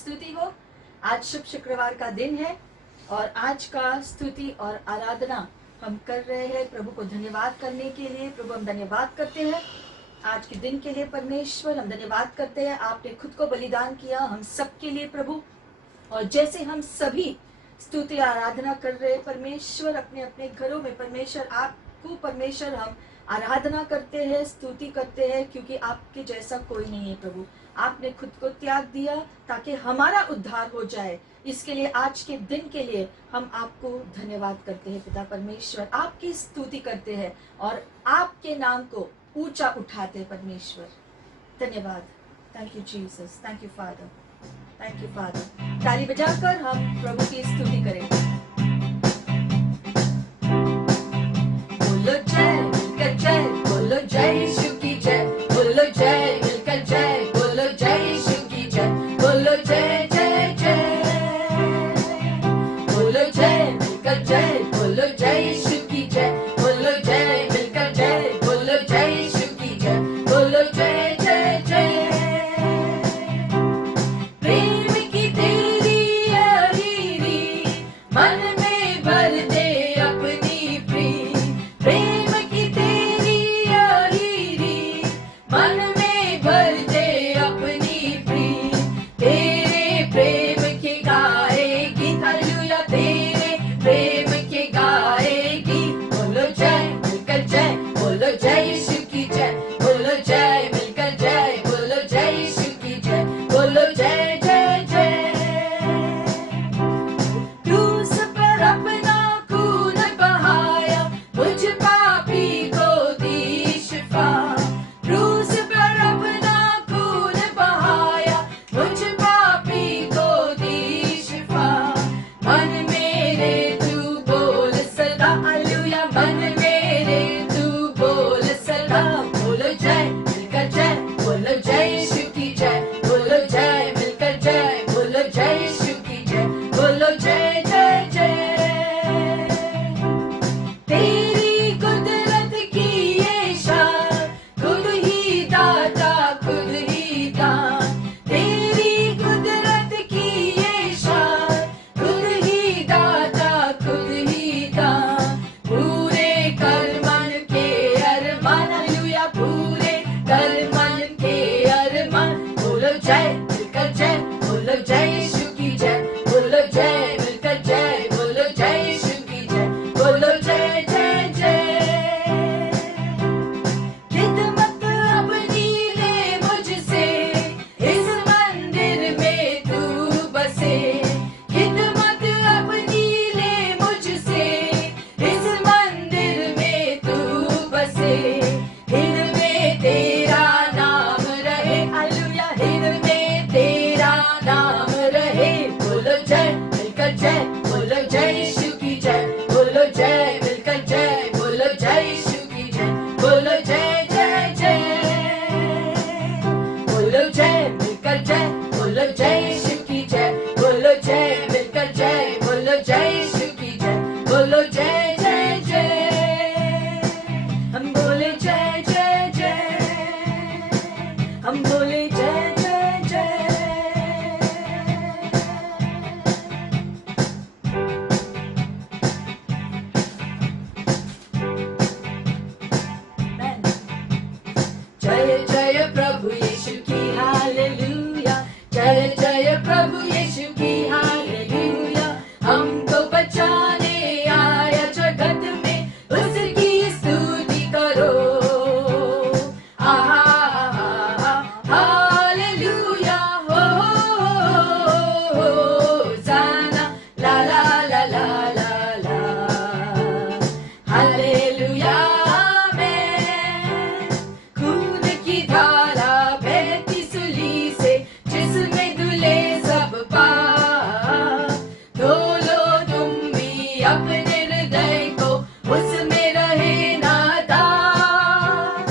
स्तुति हो। आज शुभ शुक्रवार का दिन है और आज का स्तुति और आराधना हम कर रहे हैं प्रभु को धन्यवाद करने के लिए। प्रभु हम धन्यवाद करते हैं आज के दिन के लिए। परमेश्वर हम धन्यवाद करते हैं, आपने खुद को बलिदान किया हम सबके लिए प्रभु। और जैसे हम सभी स्तुति आराधना कर रहे हैं परमेश्वर अपने अपने घरों में, परमेश्वर आपको परमेश्वर हम आराधना करते हैं, स्तुति करते हैं, क्योंकि आपके जैसा कोई नहीं है प्रभु। आपने खुद को त्याग दिया ताकि हमारा उद्धार हो जाए। इसके लिए आज के दिन के लिए हम आपको धन्यवाद करते हैं पिता परमेश्वर, आपकी स्तुति करते हैं और आपके नाम को ऊंचा उठाते हैं परमेश्वर। धन्यवाद। Thank you Jesus, thank you father, thank you father. ताली बजाकर हम प्रभु की स्तुति करेंगे। बोलो जय मिलकर जय, बोलो जय यीशु की जय, बोलो जय मिलकर जय, बोलो जय यीशु की जय, बोलो जय जय जय, बोलो जय मिलकर जय, बोलो जय यीशु की जय, बोलो जय मिलकर जय, बोलो जय यीशु की जय, बोलो जय जय जय। प्रेम की तेरी अरीरी मन में भर दे अपनी प्रीति, प्रेम की तेरी अरीरी मन में भर दे अपनी प्रीति। तेरे प्रेम के गाएगी हालेलुया, तेरे प्रेम के गाएगी। बोलो जय मिलकर जय, बोलो जय यीशु की जय, बोलो जय मिलकर जय, बोलो जय यीशु की जय, बोलो जय जय जय। क्रूस पर अपना खून बहाया, मुझ पापी को दी शिफा। क्रूस पर अपना खून बहाया, मुझ पापी को दी शिफा। मन मेरे तू बोल सदा हालेलुया, मन मेरे तू बोल सदा। बोलो जय मिलकर जय, बोलो जय यीशु की जय, बोलो जय मिलकर जय, बोलो जय यीशु की जय, बोलो जय जय जय। तेरी कुदरत की ये शान, खुद ही दाता खुद ही दान। तेरी कुदरत की ये शान, खुद ही दाता खुद ही दान। पूरे कर मन के अरमान हालेलुया, पूरे कर मन के अरमान। बोलो जय मिलकर जय, बोलो जय यीशु की जय, बोलो जय मिलकर जय, बोलो जय यीशु की जय, बोलो जय जय जय। खिदमत अपनी ले मुझसे, इस मंदिर में तू बसे। खिदमत अपनी ले मुझसे, इस मंदिर में तू बसे। हिर में तेरा नाम रहे हालेलुया, हिर में तेरा नाम रहे। बोलो जय मिलकर जय, बोलो जय यीशु की जय, बोलो जय मिलकर जय, बोलो जय यीशु की जय, बोलो जय जय जय। बोलो जय मिलकर जय, बोलो जय यीशु की जय, बोलो जय मिलकर जय, बोलो जय यीशु की जय, बोलो जय जय जय। हम बोले जय जय जय, हम बोले जय जय जय। Amen. जय जय प्रभु यीशु की हालेलुया, जय जय प्रभु यीशु की हालेलुया। हमको बचाने आया जगत में, उसकी स्तुति करो। आहा हालेलुया, हो होसाना ला ला ला ला ला ला। हालेलुया आमेन। खून की धारा बहती सूली से, जिसमें धुले सब पाप। धो लो तुम भी अपने हृदय को, उसमें रहे नादान।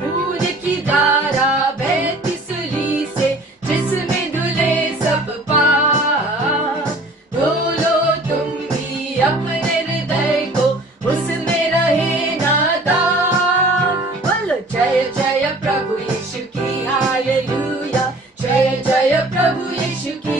खून की धारा बहती सूली से, जिसमें धुले सब पाप। धो लो तुम भी अपने हृदय को, उसमें रहे नादान। बोलो जय जय प्रभु यीशु की हालेलुया, जय जय प्रभु यीशु की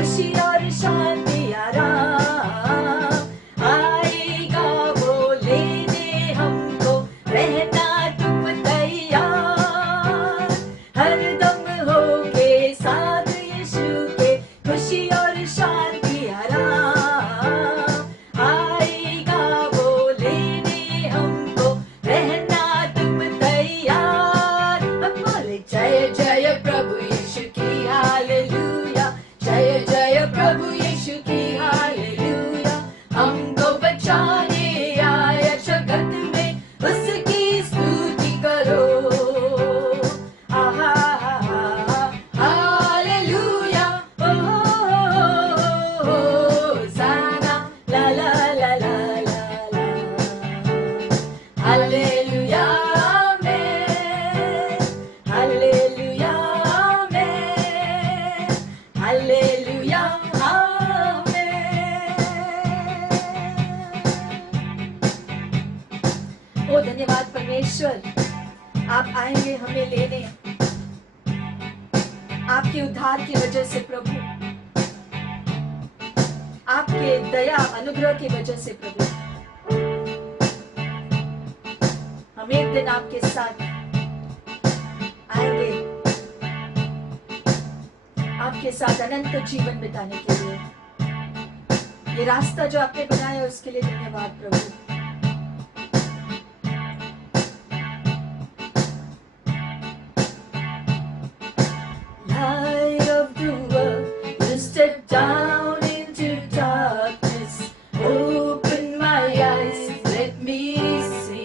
खुशी और शांति आराम आएगा वो लेने हमको, रहना तुम तैयार, हरदम होगे साथ यीशु के, खुशी और शांति आराम आएगा वो लेने हमको, रहना तुम तैयार। अब बोले जय जय प्रभु यीशु की हालेलुया, जय जय प्रभु यीशु की हालेलुया, हमको बचाने आया जगत में, उसकी स्तुति करो। आहा हालेलुया, ओ होसाना, ला ला ला ला ला ला, हालेलुया आमेन, हालेलुया आमेन, हालेलुया आमेन। ओ धन्यवाद परमेश्वर, आप आएंगे हमें लेने, आपके उद्धार की वजह से प्रभु, आपके दया अनुग्रह की वजह से प्रभु, हम एक दिन आपके साथ आएंगे, आपके साथ अनंत जीवन बिताने के लिए। ये रास्ता जो आपने बनाया उसके लिए धन्यवाद प्रभु। Light of the world, you step down into darkness, open my eyes, let me see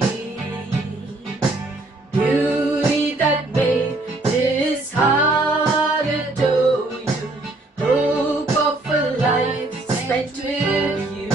beauty that made this heart adore you, hope of a life spent with you.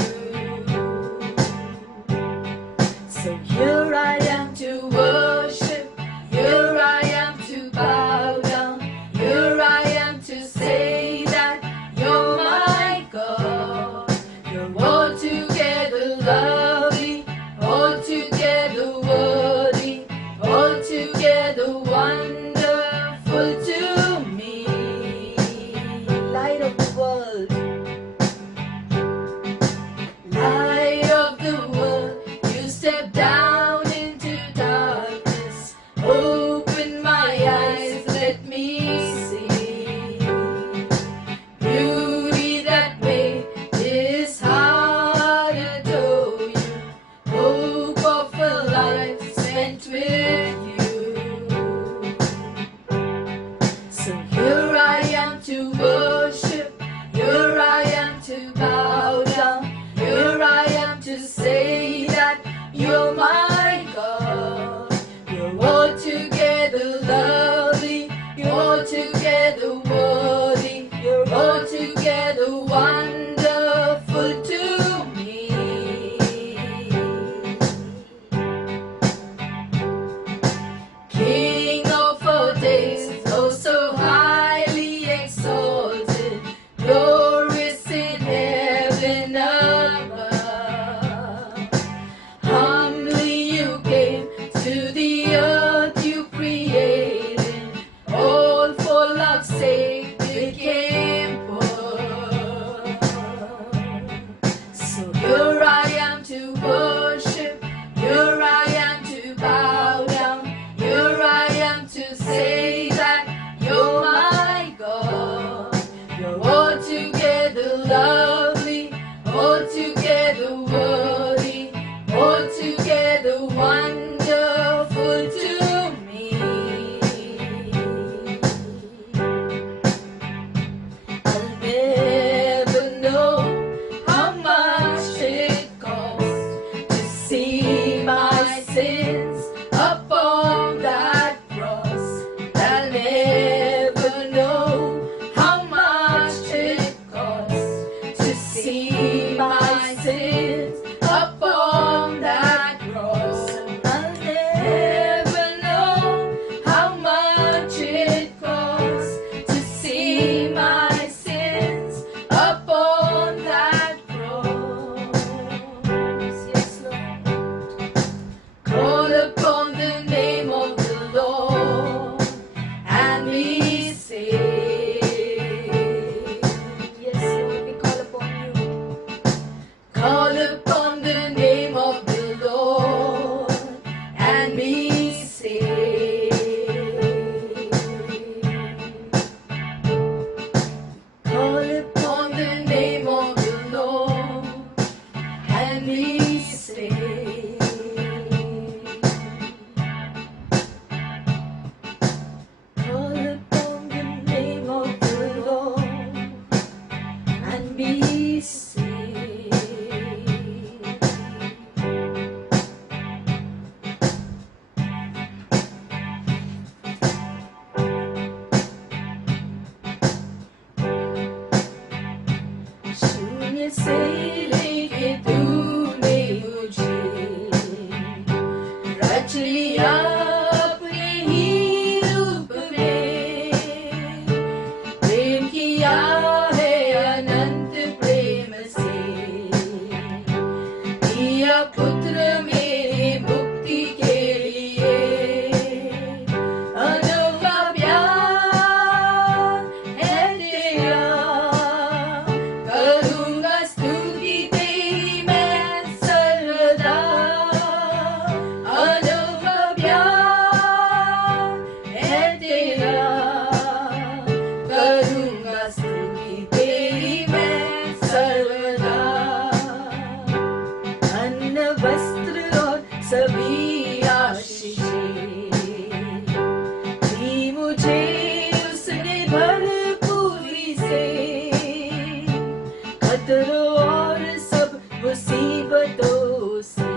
खतरों और सब मुसीबतों से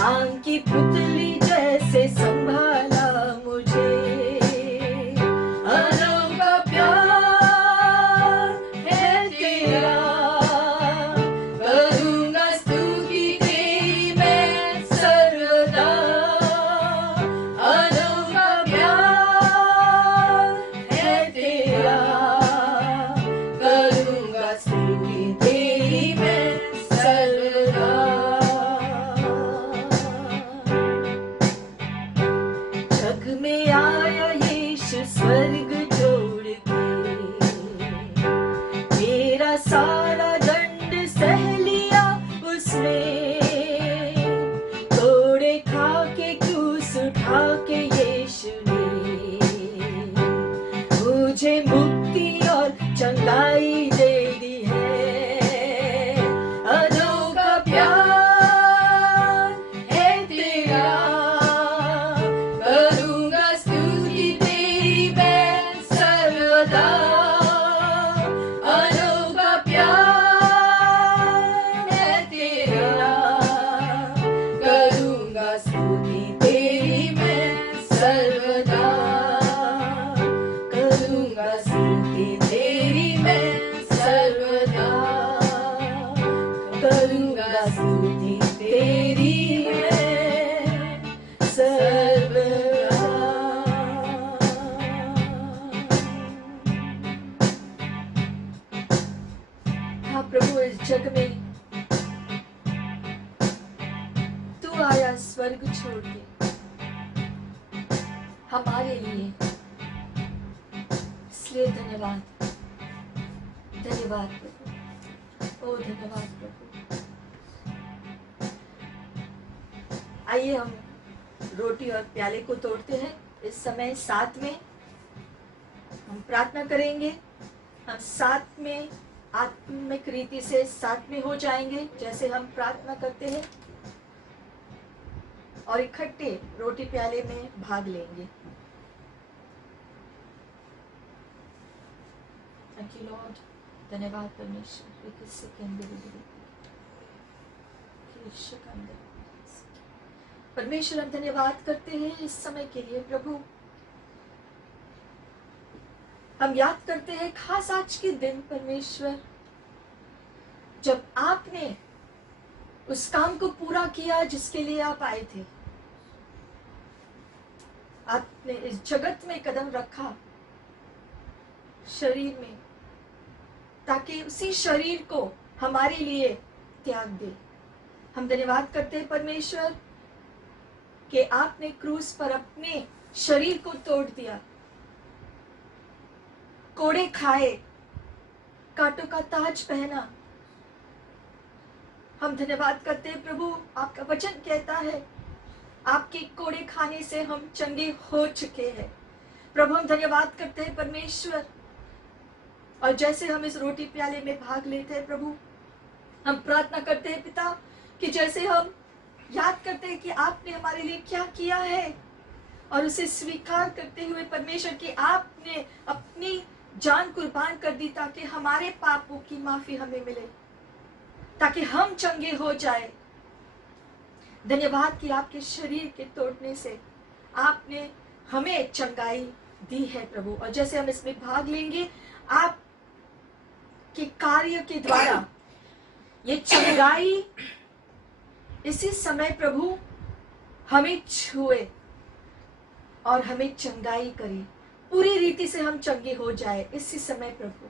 आम की पुतली जैसे संभाला मुझे। अनोखा प्यार है तेरा, करूँगा स्तुति तेरी मैं सर्वदा। अनोखा प्यार है तेरा, करूँगा स्तुति तेरी मैं सर्वदा। जग में आया यीशु स्वर्ग छोड़ के, मेरा सारा दंड सह लिया उसने। तोड़े खा के क्रूस उठा के यीशु ने मुझे मुक्ति और चंगाई दे दी है। अनोखा प्यार है तेरा, करूँगा स्तुति तेरी मैं सर्वदा। अनोखा प्यार है तेरा, करूँगा स्तुति तेरी मैं सर्वदा। करूँगा स्तुति तेरी मैं सर्वदा। करूँगा स्तुति तेरी मैं सर्वदा। हाँ प्रभु, इस जग में तू आया स्वर्ग छोड़ के हमारे लिए, इसलिए धन्यवाद। धन्यवाद प्रभु, ओ धन्यवाद प्रभु। आइए हम रोटी और प्याले को तोड़ते हैं। इस समय साथ में हम प्रार्थना करेंगे। हम साथ में आत्मिक रीति से साथ में हो जाएंगे जैसे हम प्रार्थना करते हैं, और इकट्ठे रोटी प्याले में भाग लेंगे। Thank you Lord. धन्यवाद परमेश्वर। एक सेकंड परमेश्वर, हम धन्यवाद करते हैं इस समय के लिए प्रभु। हम याद करते हैं खास आज के दिन परमेश्वर, जब आपने उस काम को पूरा किया जिसके लिए आप आए थे। आपने इस जगत में कदम रखा शरीर में, ताकि उसी शरीर को हमारे लिए त्याग दे। हम धन्यवाद करते हैं परमेश्वर कि आपने क्रूस पर अपने शरीर को तोड़ दिया, कोड़े खाए, कांटों का ताज पहना। हम धन्यवाद करते हैं प्रभु, आपका वचन कहता है आपके कोड़े खाने से हम चंगे हो चुके हैं। प्रभु हम धन्यवाद करते हैं परमेश्वर, और जैसे हम इस रोटी प्याले में भाग लेते हैं प्रभु, हम प्रार्थना करते हैं पिता कि जैसे हम याद करते हैं कि आपने हमारे लिए क्या किया है, और उसे स्वीकार करते हुए परमेश्वर कि आपने अपनी जान कुर्बान कर दी ताकि हमारे पापों की माफी हमें मिले, ताकि हम चंगे हो जाए। धन्यवाद कि आपके शरीर के तोड़ने से आपने हमें चंगाई दी है प्रभु। और जैसे हम इसमें भाग लेंगे, आप के कार्य के द्वारा ये चंगाई इसी समय प्रभु हमें छुए और हमें चंगाई करे, पूरी रीति से हम चंगे हो जाए इसी समय प्रभु।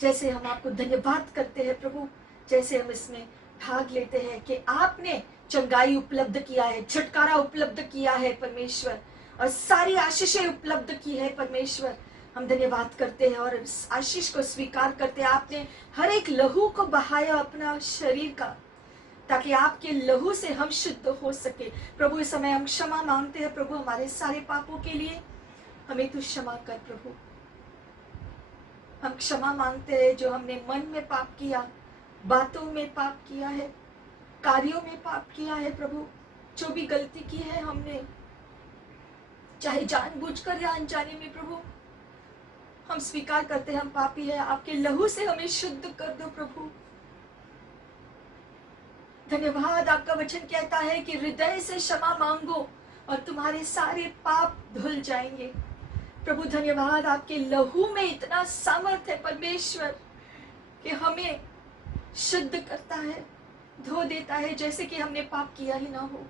जैसे हम आपको धन्यवाद करते हैं प्रभु, जैसे हम इसमें भाग लेते हैं कि आपने चंगाई उपलब्ध किया है, छुटकारा उपलब्ध किया है परमेश्वर, और सारी आशीषें उपलब्ध की है परमेश्वर। हम धन्यवाद करते हैं और इस आशीष को स्वीकार करते हैं। आपने हर एक लहू को बहाया अपना शरीर का, ताकि आपके लहू से हम शुद्ध हो सके। प्रभु इस समय हम क्षमा मांगते हैं प्रभु, हमारे सारे पापों के लिए हमें तू क्षमा कर प्रभु। हम क्षमा मांगते हैं जो हमने मन में पाप किया, बातों में पाप किया है, कार्यों में पाप किया है प्रभु। जो भी गलती की है हमने, चाहे जानबूझकर या अनजाने में प्रभु, हम स्वीकार करते हैं हम पापी हैं, आपके लहू से हमें शुद्ध कर दो प्रभु। धन्यवाद, आपका वचन कहता है कि हृदय से क्षमा मांगो और तुम्हारे सारे पाप धुल जाएंगे। प्रभु धन्यवाद, आपके लहू में इतना सामर्थ है परमेश्वर कि हमें शुद्ध करता है, धो देता है जैसे कि हमने पाप किया ही ना हो।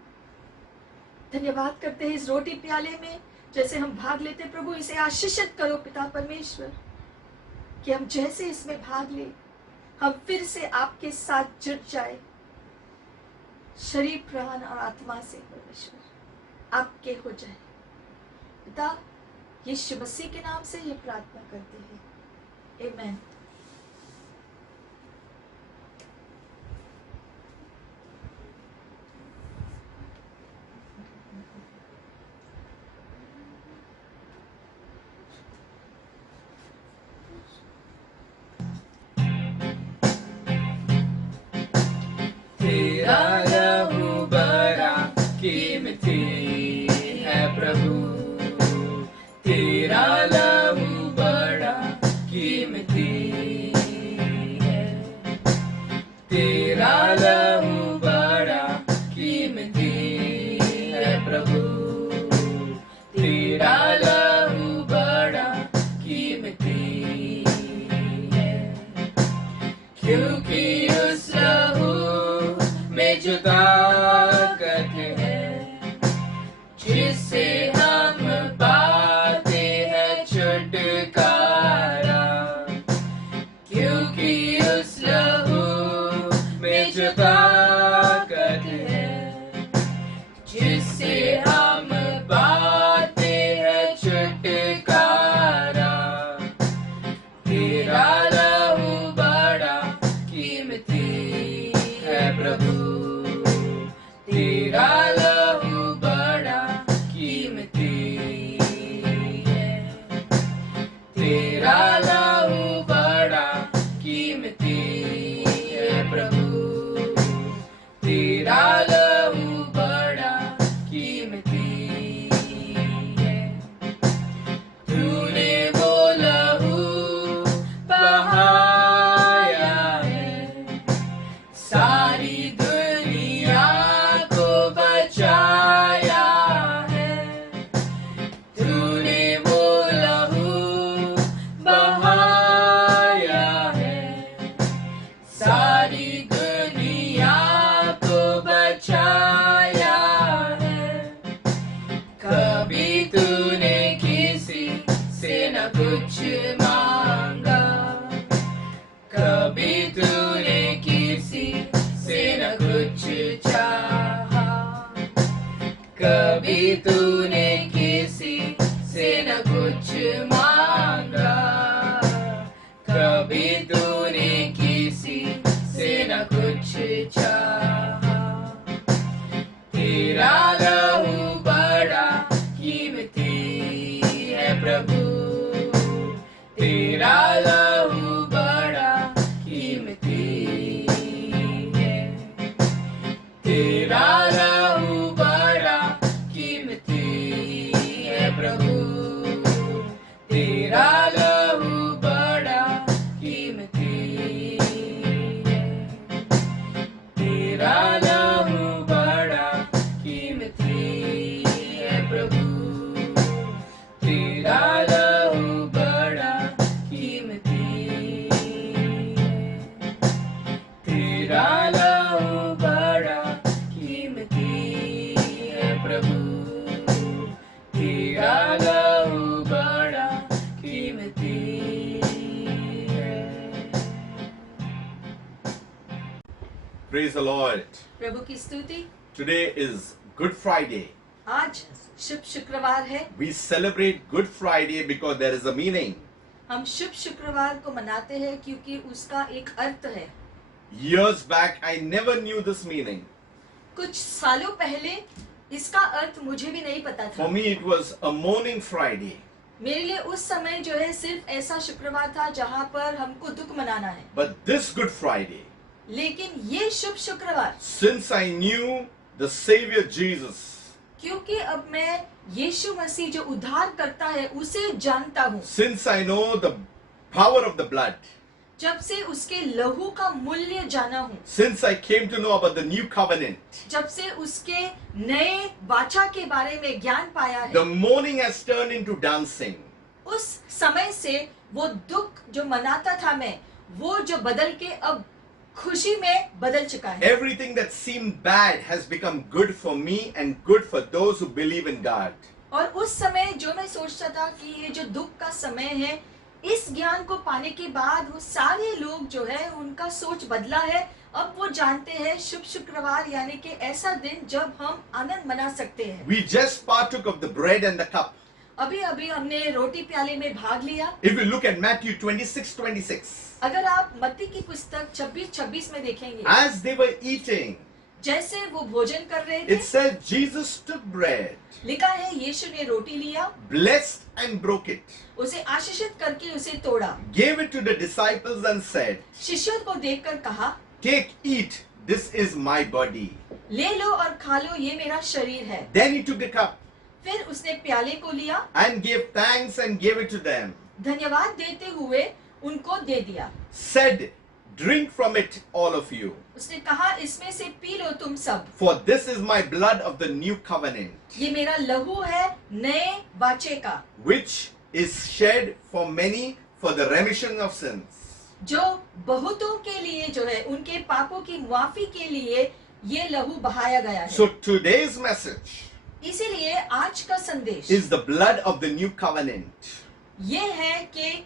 धन्यवाद करते हैं इस रोटी प्याले में जैसे हम भाग लेते प्रभु, इसे आशीषित करो पिता परमेश्वर कि हम जैसे इसमें भाग ले हम फिर से आपके साथ जुड़ जाए, शरीर प्राण और आत्मा से परमेश्वर आपके हो जाए। पिता यीशु मसीह के नाम से ये प्रार्थना करते हैं, आमीन। तेरा लहू बड़ा कीमती है प्रभु, तेरा लहू बड़ा कीमती है, तेरा लहू बड़ा कीमती है प्रभु, तेरा लहू बड़ा कीमती है, क्योंकि उस लहू में जो ताकत है जिससे हम पाते हैं छुटकारा, क्योंकि उस लहू में जो ताकत है जिससे हम पाते हैं छुटकारा, तेरा लहू बड़ा कीमती है प्रभु, तेरा लहू बड़ा कीमती है, तेरा लहू बड़ा कीमती है प्रभु, तेरा लहू बड़ा कीमती है, तूने वो लहू बहाया है, सारी दुनिया को बचाया है, तूने वो लहू बहाया है, सारी दुनिया को बचाया है, कभी तूने किसी से न कुछ मांगा, कभी तूने किसी से न कुछ चाहा, कभी तूने किसी से न कुछ मांगा, कभी तूने किसी से न कुछ चाहा, तेरा लहू बड़ा कीमती है प्रभु, तेरा लहू बड़ा कीमती है, तेरा लहू बड़ा कीमती है प्रभु, तेरा लहू बड़ा कीमती है, तेरा लहू बड़ा कीमती है प्रभु, तेरा लहू बड़ा कीमती है, तेरा लहू बड़ा कीमती है प्रभु, तेरा लहू बड़ा कीमती है। Praise the Lord. प्रभु की स्तुति। Today is Good Friday. आज शुभ शुक्रवार है। We celebrate Good Friday because there is a meaning. हम शुभ शुक्रवार को मनाते हैं क्योंकि उसका एक अर्थ है। Years back, I never knew this meaning. कुछ सालों पहले इसका अर्थ मुझे भी नहीं पता था। For me, it was a mourning Friday. मेरे लिए उस समय जो है सिर्फ ऐसा शुक्रवार था जहाँ पर हमको दुख मनाना है। But this Good Friday, लेकिन ये शुभ शुक्रवार, since I knew the Savior Jesus, क्योंकि अब मैं यीशु मसीह जो उद्धार करता है उसे जानता हूँ, since I know the power of the blood, जब से उसके लहू का मूल्य जाना हूँ, since I came to know about the new covenant, जब से उसके नए वाचा के बारे में ज्ञान पाया है, the mourning has turned into dancing. उस समय से वो दुख जो मनाता था मैं, वो जो बदल के अब खुशी में बदल चुका है। Everything that seemed bad has become good for me and good for those who believe in God. और उस समय जो मैं सोचता था कि ये जो दुख का समय है, इस ज्ञान को पाने के बाद वो सारे लोग जो है उनका सोच बदला है। अब वो जानते हैं शुभ शुक्रवार यानी कि ऐसा दिन जब हम आनंद मना सकते हैं। We just partook of the bread and the cup. अभी अभी हमने रोटी प्याले में भाग लिया। If you look at Matthew 26:26, अगर आप मत्ती की पुस्तक 26:26 में देखेंगे, as they were eating, जैसे वो भोजन कर रहे it थे, said Jesus took bread, लिखा है यीशु ने रोटी लिया, blessed and broke it, उसे आशीषित करके उसे तोड़ा, gave it to the disciples and said, शिष्यों को देखकर कहा, "Take, eat, this is my body." ले लो और खा लो, ये मेरा शरीर है। Then he took the cup फिर उसने प्याले को लिया, and gave thanks and gave it to them, धन्यवाद देते हुए उनको दे दिया। said, "Drink from it, all of you, उसने कहा, इसमें से पी लो तुम सब, for this is my blood of the new covenant, ये मेरा लहू है नए वाचे का, which is shed for many for the remission of sins." जो बहुतों के लिए जो है उनके पापों की माफी के लिए ये लहू बहाया गया है। So today's message इसीलिए आज का संदेश is the blood of the new covenant. ये है कि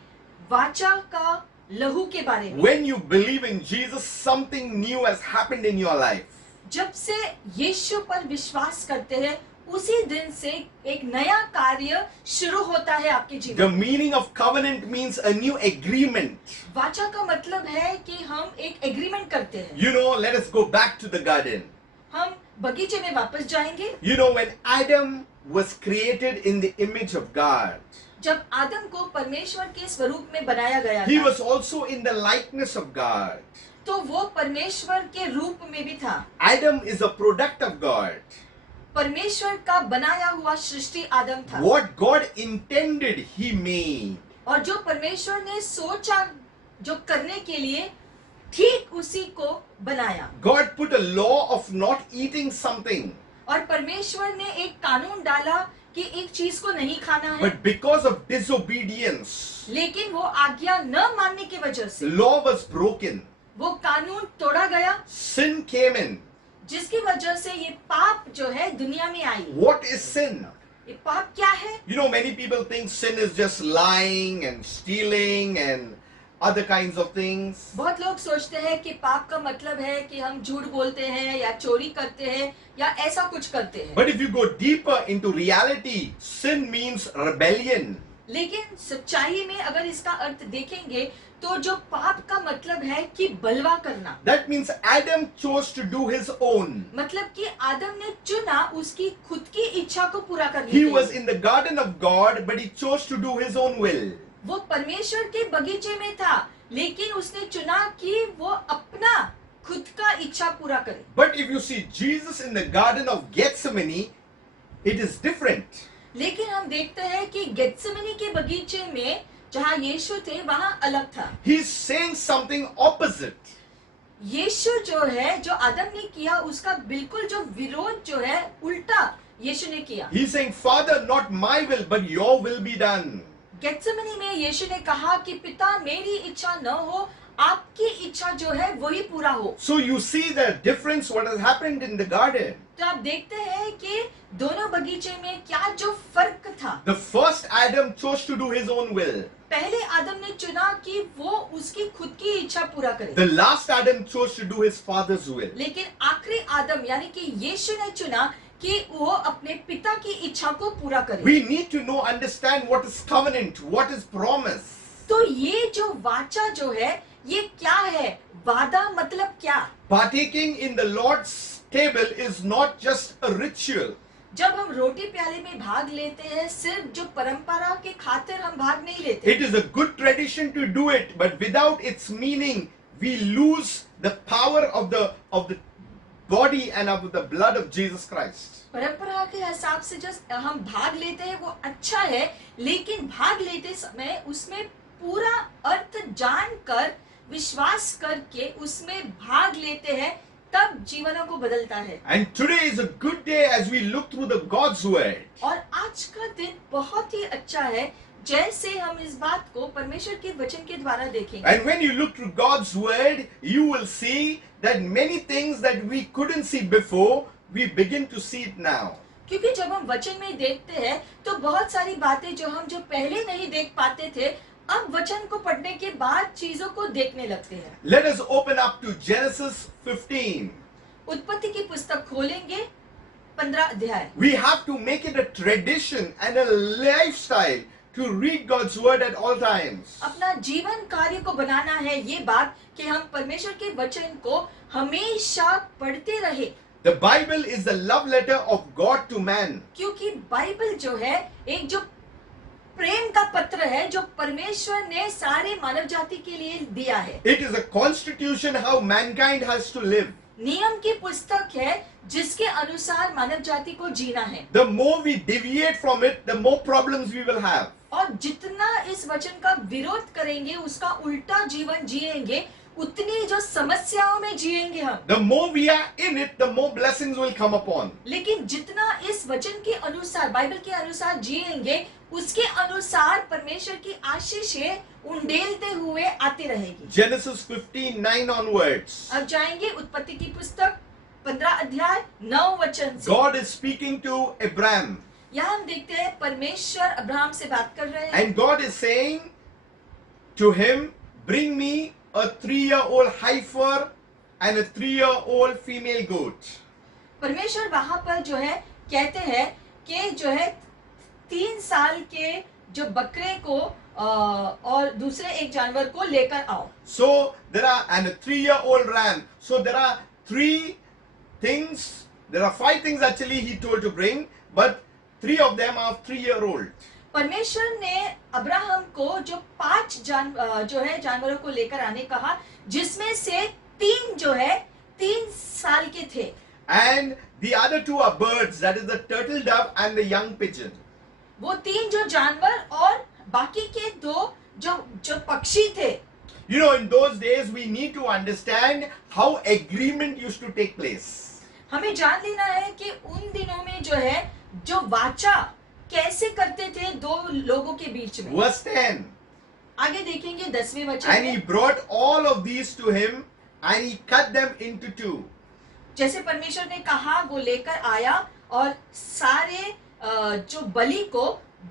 वाचा का लहू के बारे में। When you believe in Jesus, something new has happened in your life. जब से यीशु पर विश्वास करते हैं, उसी दिन से एक नया कार्य शुरू होता है आपके The जीवन में। meaning of covenant means a new agreement. वाचा का मतलब है कि हम एक एग्रीमेंट करते हैं। You know, let us go back to the garden. हम बगीचे में वापस जाएंगे। You know, when Adam was created in the image of God, जब आदम को परमेश्वर के स्वरूप में बनाया गया he था, was also in the likeness of God. तो वो परमेश्वर के रूप में भी था। Adam is a product of God. परमेश्वर का बनाया हुआ सृष्टि आदम था, What God intended, he made. और जो परमेश्वर ने सोचा जो करने के लिए ठीक उसी को बनाया। God put a law of not eating something. और परमेश्वर ने एक कानून डाला कि एक चीज को नहीं खाना है, But because of disobedience, लेकिन वो आज्ञा न मानने की वजह the से law was broken. वो कानून तोड़ा गया, Sin came in. जिसकी वजह से ये पाप जो है दुनिया में आई। What is sin? ये पाप क्या है? You know, many people think sin is just lying and stealing and other kinds of things. बहुत लोग सोचते हैं कि पाप का मतलब है कि हम झूठ बोलते हैं या चोरी करते हैं या ऐसा कुछ करते हैं। But if you go deeper into reality, sin means rebellion. लेकिन सच्चाई में अगर इसका अर्थ देखेंगे तो जो पाप का मतलब है कि बलवा करना, That means Adam chose to do his own. मतलब कि आदम ने चुना उसकी खुद की इच्छा को पूरा करने He के was लिए। in the garden of God, but he chose to do his own will. वो परमेश्वर के बगीचे में था, लेकिन उसने चुना कि वो अपना खुद का इच्छा पूरा करे। But if you see Jesus in the garden of Gethsemane, it is different. लेकिन हम देखते हैं कि गेत्सेमनी के बगीचे में जहाँ यीशु थे वहाँ अलग था। He's saying something opposite. यीशु जो है जो आदम ने किया उसका बिल्कुल जो विरोध जो है उल्टा यीशु ने किया। He's saying, Father, not my will, but your will be done. Gethsemane में यीशु ने कहा कि पिता मेरी इच्छा न हो, आपकी इच्छा जो है वही पूरा हो। So you see the difference what has happened in the garden. तो आप देखते हैं कि दोनों बगीचे में क्या जो फर्क था। The first Adam chose to do his own will. पहले आदम ने चुना कि वो उसकी खुद की इच्छा पूरा करे, The last Adam chose to do his father's will. लेकिन आखिरी आदम यानी कि यीशु ने चुना कि वो अपने पिता की इच्छा को पूरा करे। We need to know, understand what is covenant, what is promise. तो ये जो वाचा जो है ये क्या है, वादा मतलब क्या? Partaking in the Lord's table is not just a ritual. जब हम रोटी प्याले में भाग लेते हैं सिर्फ जो परंपरा के खातिर हम भाग नहीं लेते। It is a good tradition to do it, but without its meaning, we lose the power of the body and of the blood of Jesus Christ. परंपरा के हिसाब से जो हम भाग लेते हैं वो अच्छा है, लेकिन भाग लेते समय उसमें पूरा अर्थ जानकर विश्वास करके उसमें भाग लेते हैं, तब जीवनों को बदलता है। And today is a good day as we look through the God's word. और आज का दिन बहुत ही अच्छा है जैसे हम इस बात को परमेश्वर के वचन के द्वारा देखेंगे। And when you look through God's word, you will see that many things that we couldn't see before, we begin to see it now. क्योंकि जब हम वचन में देखते हैं तो बहुत सारी बातें जो पहले नहीं देख पाते थे, अब वचन को पढ़ने के बाद चीजों को देखने लगते हैं। Let us open up to Genesis 15. उत्पत्ति की पुस्तक खोलेंगे 15 अध्याय। We have to make it a tradition and a lifestyle to read God's word at all times. अपना जीवन कार्य को बनाना है ये बात कि हम परमेश्वर के वचन को हमेशा पढ़ते रहे। The Bible is the love letter of God to man. क्योंकि बाइबल जो है एक जो प्रेम का पत्र है जो परमेश्वर ने सारे मानव जाति के लिए दिया है। It is a constitution how mankind has to live. नियम की पुस्तक है जिसके अनुसार मानव जाति को जीना है। The more we deviate from it, the more problems we will have. और जितना इस वचन का विरोध करेंगे, उसका उल्टा जीवन जिएंगे, उतनी जो समस्याओं में जिएंगे हम। The more we are in it, the more blessings will come upon. लेकिन जितना इस वचन के अनुसार, बाइबल के अनुसार जिएंगे, उसके अनुसार परमेश्वर की आशीषें उंडेलते हुए आती रहेगी। Genesis 15:9 onwards. अब जाएंगे उत्पत्ति की पुस्तक 15 अध्याय 9 वचन से। God is speaking to Abraham. यहाँ हम देखते हैं परमेश्वर अब्राहम से बात कर रहे हैं। And God is saying to him, bring me a 3-year-old heifer and a 3-year-old female goat. परमेश्वर वहां पर जो है कहते हैं कि जो है 3 साल के जो बकरे को और दूसरे एक जानवर को लेकर आओ। So there are, and a 3-year-old ram. So there are 3 things. There are 5 things actually he told to bring, but 3 of them are 3-year-old. परमेश्वर ने अब्राहम को जो 5 जानवरों को लेकर आने कहा, जिसमें से 3 जो है 3 साल के थे। And the other 2 are birds, that is the turtle dove and the young pigeon. वो 3 जो जानवर और बाकी के 2 जो पक्षी थे। You know, in those days we need to understand how agreement used to take place. हमें जान लेना है कि उन दिनों में जो है जो वाचा कैसे करते थे 2 लोगों के बीच में। Verse 10. आगे देखेंगे 10वें वचन And he में। brought all of these to him and he cut them into 2. जैसे परमेश्वर ने कहा वो लेकर आया और सारे जो बलि को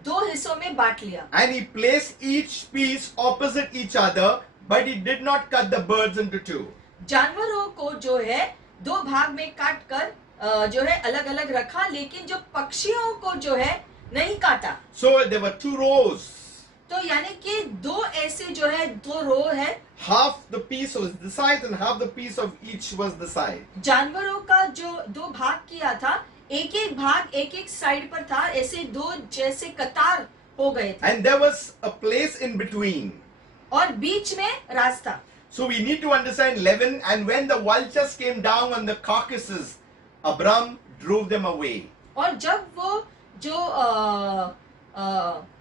2 हिस्सों में बांट लिया। And he placed each piece opposite each other, but he did not cut the birds into 2. जानवरों को जो है 2 भाग में काट कर जो है अलग अलग रखा, लेकिन जो पक्षियों को जो है नहीं काटा। So there were 2 rows. तो यानी कि 2 ऐसे जो है 2 रो है। Half the piece was this side and half the piece of each was the side. जानवरों का जो 2 भाग किया था, एक भाग एक साइड पर था, ऐसे 2 जैसे कतार हो गए थे। And there was a place in between. और बीच में रास्ता। So we need to understand 11, and when the vultures came down on the carcasses, Abram drove them away. और जब वो जो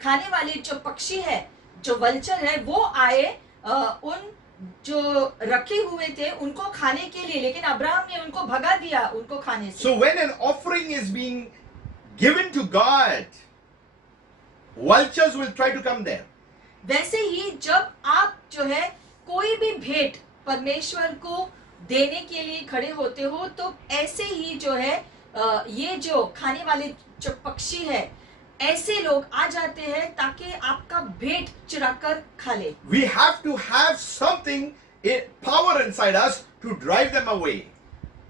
खाने वाले जो पक्षी है, जो वल्चर है, वो आए उन जो रखे हुए थे उनको खाने के लिए, लेकिन अब्राहम ने उनको भगा दिया उनको खाने से। So when an offering is being given to God, vultures will try to come there. वैसे ही जब आप जो है कोई भी भेंट परमेश्वर को देने के लिए खड़े होते हो, तो ऐसे ही जो है ये जो खाने वाले जो पक्षी है, ऐसे लोग आ जाते हैं ताकि आपका भेंट चुरा कर खा ले। We have to have something, a power inside us to drive them away.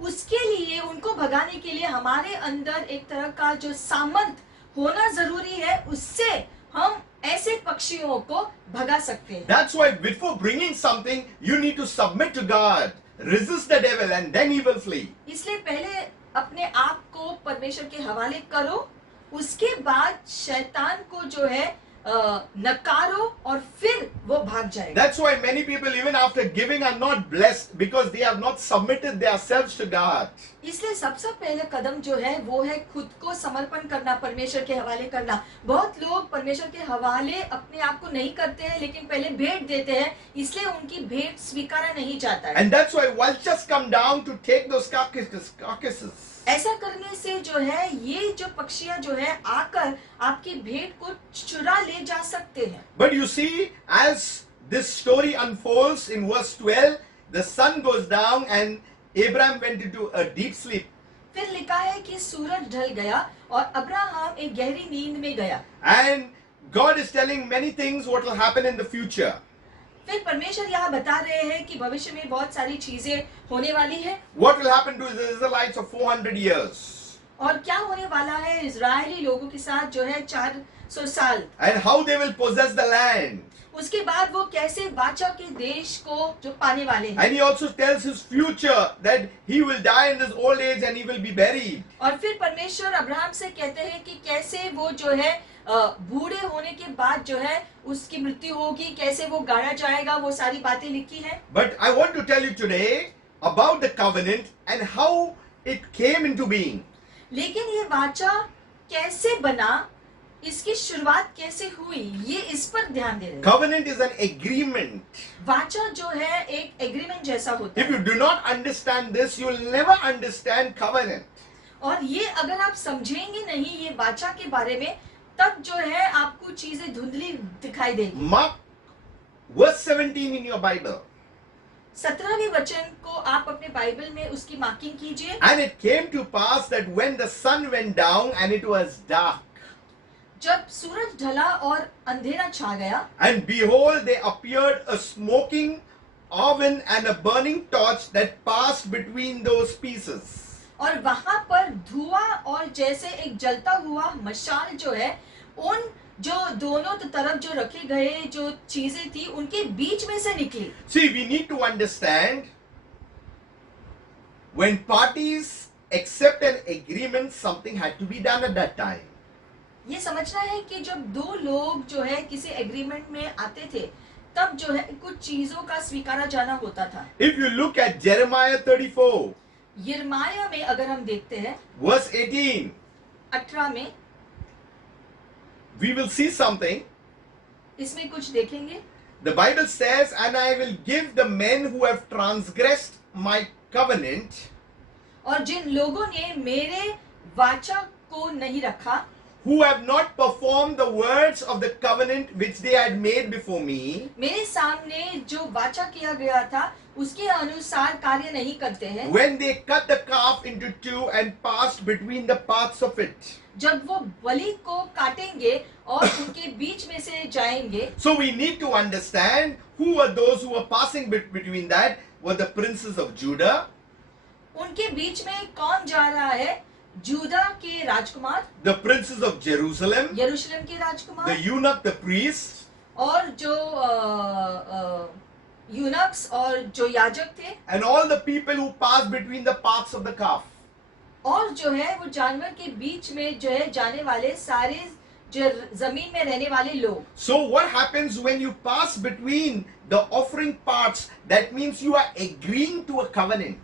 उसके लिए, उनको भगाने के लिए हमारे अंदर एक तरह का जो सामर्थ होना जरूरी है, उससे हम ऐसे पक्षियों को भगा सकते हैं। That's why before bringing something, you need to submit to God, resist the devil, and then he will flee. इसलिए पहले अपने आप को परमेश्वर के हवाले करो, उसके बाद शैतान को जो है नकारो और फिर वो भाग जाएगा। That's why many people, even after giving, are not blessed because they have not submitted themselves to God. इसलिए सबसे पहले कदम जो है वो है खुद को समर्पण करना, परमेश्वर के हवाले करना। बहुत लोग परमेश्वर के हवाले अपने आप को नहीं करते हैं, लेकिन पहले भेंट देते हैं, इसलिए उनकी भेंट स्वीकारा नहीं जाता है। And that's why vultures come down to take those carcasses. ऐसा करने से जो है ये जो पक्षियां जो है आकर आपकी भेंट को चुरा ले जा सकते हैं। But you see, as this story unfolds in verse 12, the sun goes down and Abraham went into a deep sleep. फिर लिखा है कि सूरज ढल गया और अब्राहम एक गहरी नींद में गया। And God is telling many things what will happen in the future. फिर परमेश्वर यहाँ बता रहे हैं कि भविष्य में बहुत सारी चीजें होने वाली है। What will happen to the Israelites for 400 years? और क्या होने वाला है इजरायली लोगों के साथ जो है 400 साल। And how they will possess the land. उसके बाद वो कैसे वाचा के देश को जो पाने वाले हैं। And he also tells his future that he will die in his old age and he will be buried. और फिर परमेश्वर अब्राहम से कहते हैं कि कैसे वो जो है बूढ़े होने के बाद जो है उसकी मृत्यु होगी, कैसे वो गाड़ा जाएगा, वो सारी बातें लिखी है। But I want to tell you today about the covenant and how it came into being. लेकिन ये वाचा कैसे बना, इसकी शुरुआत कैसे हुई, ये इस पर ध्यान दे रहे हैं। Covenant is an agreement. वाचा जो है एक एग्रीमेंट जैसा होता If you है, do not understand this, you will never understand covenant. और ये अगर आप समझेंगे नहीं ये वाचा के बारे में, तब जो है आपको चीजें धुंधली दिखाई देगी। Mark verse 17 in your Bible. 17वें वचन को आप अपने बाइबल में उसकी मार्किंग कीजिए। And it came to pass that when the sun went down and it was dark, जब सूरज ढला और अंधेरा छा गया, and behold, there appeared a smoking oven and a burning torch that passed between those pieces. और वहां पर धुआं और जैसे एक जलता हुआ मशाल जो है उन जो दोनों तरफ जो रखे गए जो चीजें थी उनके बीच में से निकली। See, we need to understand when parties accept an agreement, something had to be done at that time. ये समझना है कि जब दो लोग जो है किसी एग्रीमेंट में आते थे तब जो है कुछ चीजों का स्वीकारा जाना होता था। If you look at Jeremiah 34, यिर्मयाह में अगर हम देखते हैं verse 18, 18 में, we will see something. इसमें कुछ देखेंगे। The Bible says, and I will give the men who have transgressed my covenant, और जिन लोगों ने मेरे वाचा को नहीं रखा, who have not performed the words of the covenant which they had made before me, मेरे सामने जो वाचा किया गया था उसके अनुसार कार्य नहीं करते हैं, when they cut the calf into two and passed between the parts of it. जब वो बलि को काटेंगे और उनके बीच में से जाएंगे। So we need to understand who were those who were passing between that were the princes of Judah, उनके बीच में कौन जा रहा है? जूदा के राजकुमार, the princes of Jerusalem, यरूशलेम के the Rajkumar, eunuch, the priest, और जो यूनक्स और जो याजक थे, and all the people who passed between the parts of the calf. और जो है वो जानवर के बीच में जो है जाने वाले सारे जो जमीन में रहने वाले लोग। So what happens when you pass between the offering parts? That means you are agreeing to a covenant.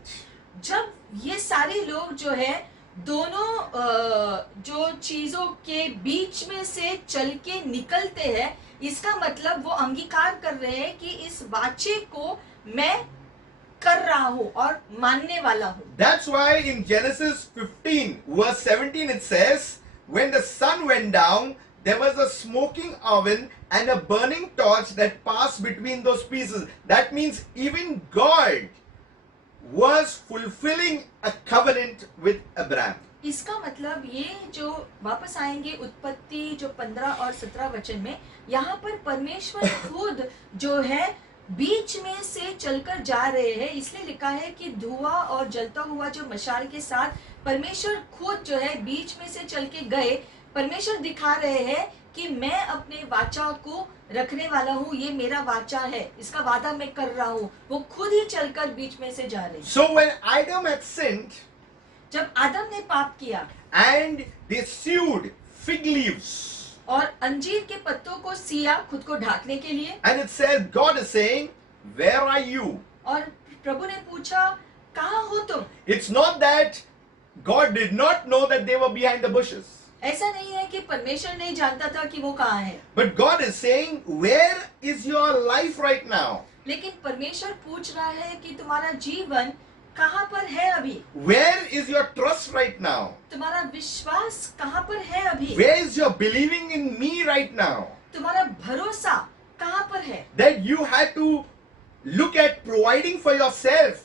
जब ये सारे लोग जो है दोनों जो चीजों के बीच में से चल के निकलते हैं, इसका मतलब वो अंगीकार कर रहे हैं कि इस वाचे को मैं कर रहा हूँ और मानने वाला हूँ। That's why in Genesis 15 verse 17 it says, when the sun went down, there was a smoking oven and a burning torch that passed between those pieces. That means even God was fulfilling a covenant with Abraham. इसका मतलब ये जो वापस आएंगे उत्पत्ति जो 15 और 17 वचन में, यहाँ पर परमेश्वर खुद जो है बीच में से चलकर जा रहे हैं। इसलिए लिखा है कि धुआं और जलता हुआ जो मशाल के साथ परमेश्वर खुद जो है बीच में से चल के गए। परमेश्वर दिखा रहे हैं कि मैं अपने वाचा को रखने वाला हूँ, ये मेरा वाचा है, इसका वादा मैं कर रहा हूँ। वो खुद ही चलकर बीच में से जा रहे हैं। So when Adam had sinned जब आदम ने पाप किया and they sewed fig leaves, और अंजीर के पत्तों को सिया खुद को ढांकने के लिए। And it says, God is saying, where are you? और प्रभु ने पूछा, कहाँ हो तुम? It's not that God did not know that they were behind the bushes. ऐसा नहीं है कि परमेश्वर नहीं जानता था कि वो कहाँ है, But God is saying, where is your life right now? लेकिन परमेश्वर पूछ रहा है कि तुम्हारा जीवन कहाँ पर है अभी, Where is your trust right now? तुम्हारा विश्वास कहाँ पर है अभी, Where is your believing in me right now? तुम्हारा भरोसा कहाँ पर है That you had to look at providing for yourself.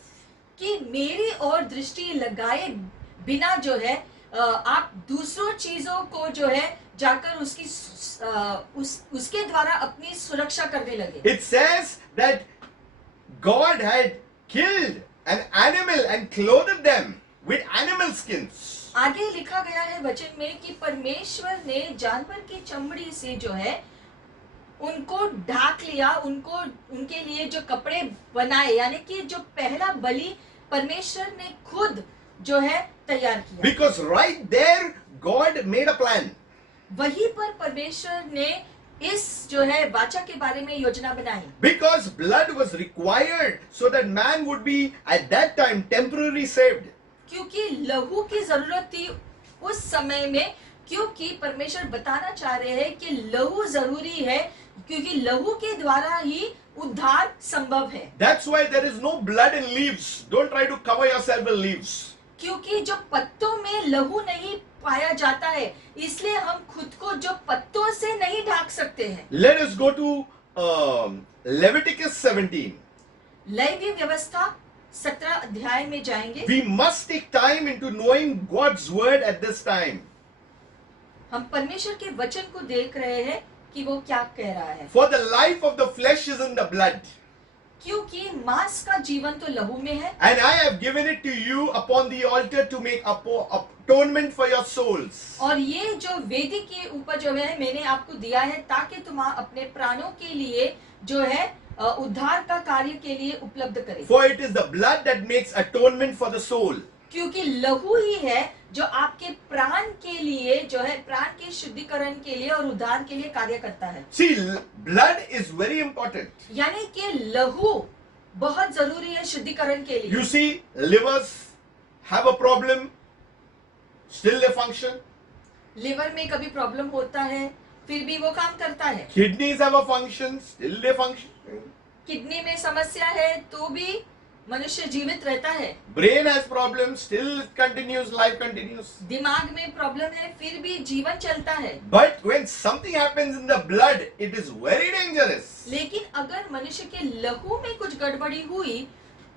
कि मेरी ओर दृष्टि लगाए बिना जो है आप दूसरों चीजों को जो है जाकर उसके द्वारा अपनी सुरक्षा करने लगे। It says that God had killed an animal and clothed them with animal skins. आगे लिखा गया है वचन में कि परमेश्वर ने जानवर की चमड़ी से जो है उनको ढाक लिया, उनको उनके लिए जो कपड़े बनाए, यानी कि जो पहला बलि परमेश्वर ने खुद जो है तैयार किया। Because right there God made a plan. वहीं पर परमेश्वर ने इस जो है वाचा के बारे में योजना बनाई। Because blood was required so that man would be at that time temporarily saved. क्योंकि लहू की जरूरत थी उस समय में, क्योंकि परमेश्वर बताना चाह रहे हैं कि लहू जरूरी है, क्योंकि लहू के द्वारा ही उद्धार संभव है। That's why there is no blood in leaves. Don't try to cover yourself with leaves. क्योंकि जो पत्तों में लहू नहीं पाया जाता है, इसलिए हम खुद को जो पत्तों से नहीं ढाक सकते हैं। Let us go to Leviticus 17. Levy व्यवस्था 17 अध्याय में जाएंगे। We must take time into knowing God's word at this time. हम परमेश्वर के वचन को देख रहे हैं कि वो क्या कह रहा है। For the life of the flesh is in the blood. क्योंकि मांस का जीवन तो लहू में है, And I have given it to you upon the altar to make atonement for your souls. और ये जो वेदी के ऊपर जो है मैंने आपको दिया है ताकि तुम अपने प्राणों के लिए जो है उद्धार का कार्य के लिए उपलब्ध करें। For it is the blood that makes atonement for the soul. क्योंकि लहू ही है जो आपके प्राण के लिए जो है प्राण के शुद्धिकरण के लिए और उद्धार के लिए कार्य करता है। See, blood is very important. यानी कि लहू बहुत जरूरी है शुद्धिकरण के लिए। You see, livers have a problem, still they function. Liver में कभी प्रॉब्लम होता है, फिर भी वो काम करता है। Kidneys have a function, still they function. Kidney में समस्या है तो भी मनुष्य जीवित रहता है। Brain has problems, still it continues, life continues. दिमाग में प्रॉब्लम है, फिर भी जीवन चलता है। But when something happens in the blood, it is very dangerous. लेकिन अगर मनुष्य के लहू में कुछ गड़बड़ी हुई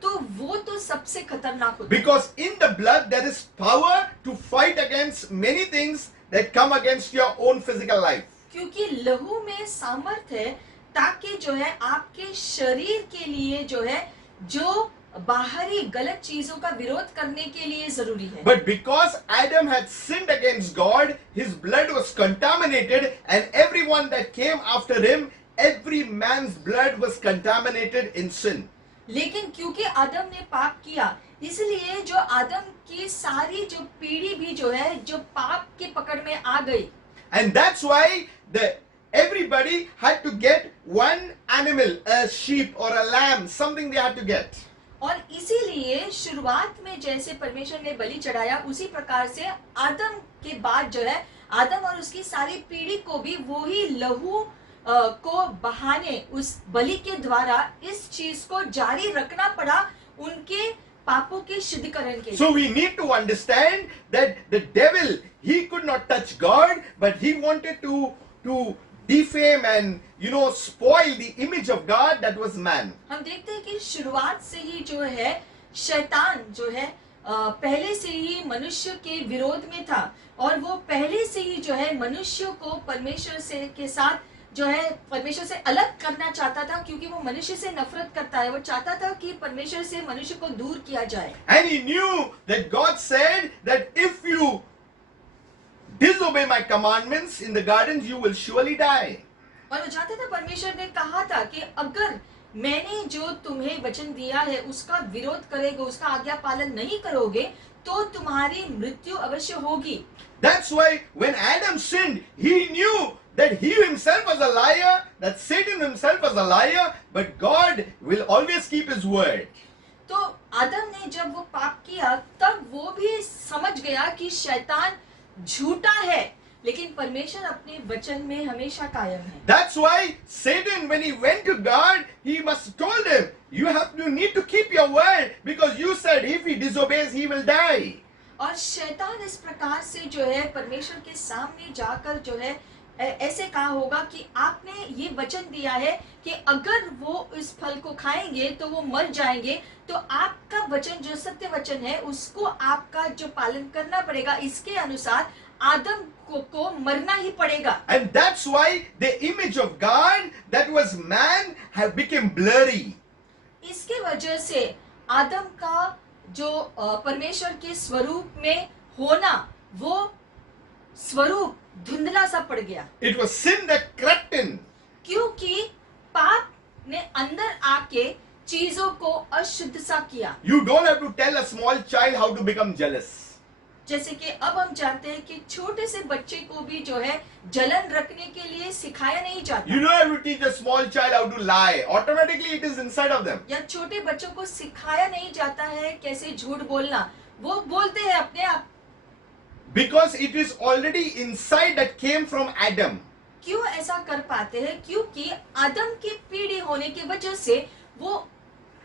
तो वो तो सबसे खतरनाक होता है। Because in the blood there is power to fight against many things that come against your own physical life. क्योंकि लहू में सामर्थ है ताकि जो है आपके शरीर के लिए जो है जो बाहरी गलत चीजों का विरोध करने के लिए जरूरी है। But because Adam had sinned against God, his blood was contaminated, and everyone that came after him, every man's blood was contaminated in sin. लेकिन क्योंकि आदम ने पाप किया, इसलिए जो आदम की सारी जो पीढ़ी भी जो है जो पाप के पकड़ में आ गई। And that's why everybody had to get one animal, a sheep or a lamb, something they had to get. और इसीलिए शुरुआत में जैसे परमेश्वर ने बलि चढ़ाया, उसी प्रकार से आदम के बाद जो है आदम और उसकी सारी पीढ़ी को भी वो ही लहू को बहाने उस बलि के द्वारा इस चीज को जारी रखना पड़ा उनके पापों के शुद्धिकरण के लिए। So we need to understand that the devil, he could not touch God, but he wanted to defame and spoil the image of God that was man. हम देखते हैं कि शुरुआत से ही जो है शैतान जो है पहले से ही मनुष्य के विरोध में था और वो पहले से ही जो है मनुष्य को परमेश्वर से के साथ जो है परमेश्वर से अलग करना चाहता था, क्योंकि वो मनुष्य से नफरत करता है। वो चाहता था कि परमेश्वर से मनुष्य को दूर किया जाए। And he knew that God said that if you disobey my commandments in the gardens, you will surely die. और वो चाहता था, परमेश्वर ने कहा था कि अगर मैंने जो तुम्हें वचन दिया है उसका विरोध करोगे, उसका आज्ञा पालन नहीं करोगे तो तुम्हारी मृत्यु अवश्य होगी। That's why when Adam sinned, he knew that he himself was a liar, that Satan himself was a liar, but God will always keep his word. तो आदम ने जब वो पाप किया तब वो भी समझ गया कि शैतान झूठा है, लेकिन परमेश्वर अपने वचन में हमेशा कायम है. That's why Satan, when he went to God, he must told him, you need to keep your word, because you said if he disobeys, he will die. और शैतान इस प्रकार से जो है परमेश्वर के सामने जाकर जो है ऐसे कहा होगा कि आपने ये वचन दिया है कि अगर वो इस फल को खाएंगे तो वो मर जाएंगे, तो आपका वचन जो सत्य वचन है उसको आपका जो पालन करना पड़ेगा, इसके अनुसार आदम को मरना ही पड़ेगा. And that's why the image of God that was man have become blurry. इसके वजह से आदम का जो परमेश्वर के स्वरूप में होना, वो स्वरूप धुंधला सा पड़ गया. It was sin that crept in. क्योंकि पाप ने अंदर आके चीजों को अशुद्ध सा किया. You don't have to tell a small child how to become jealous. जैसे कि अब हम जानते हैं कि छोटे से बच्चे को भी जो है जलन रखने के लिए सिखाया नहीं जाता. You don't have to teach a small child how to lie. Automatically it is inside of them. या छोटे बच्चों को सिखाया नहीं जाता है कैसे झूठ बोलना, वो बोलते हैं अपने आप. Because it is already inside that came from Adam. क्यों ऐसा कर पाते हैं? क्योंकि आदम की पीढ़ी होने की वजह से वो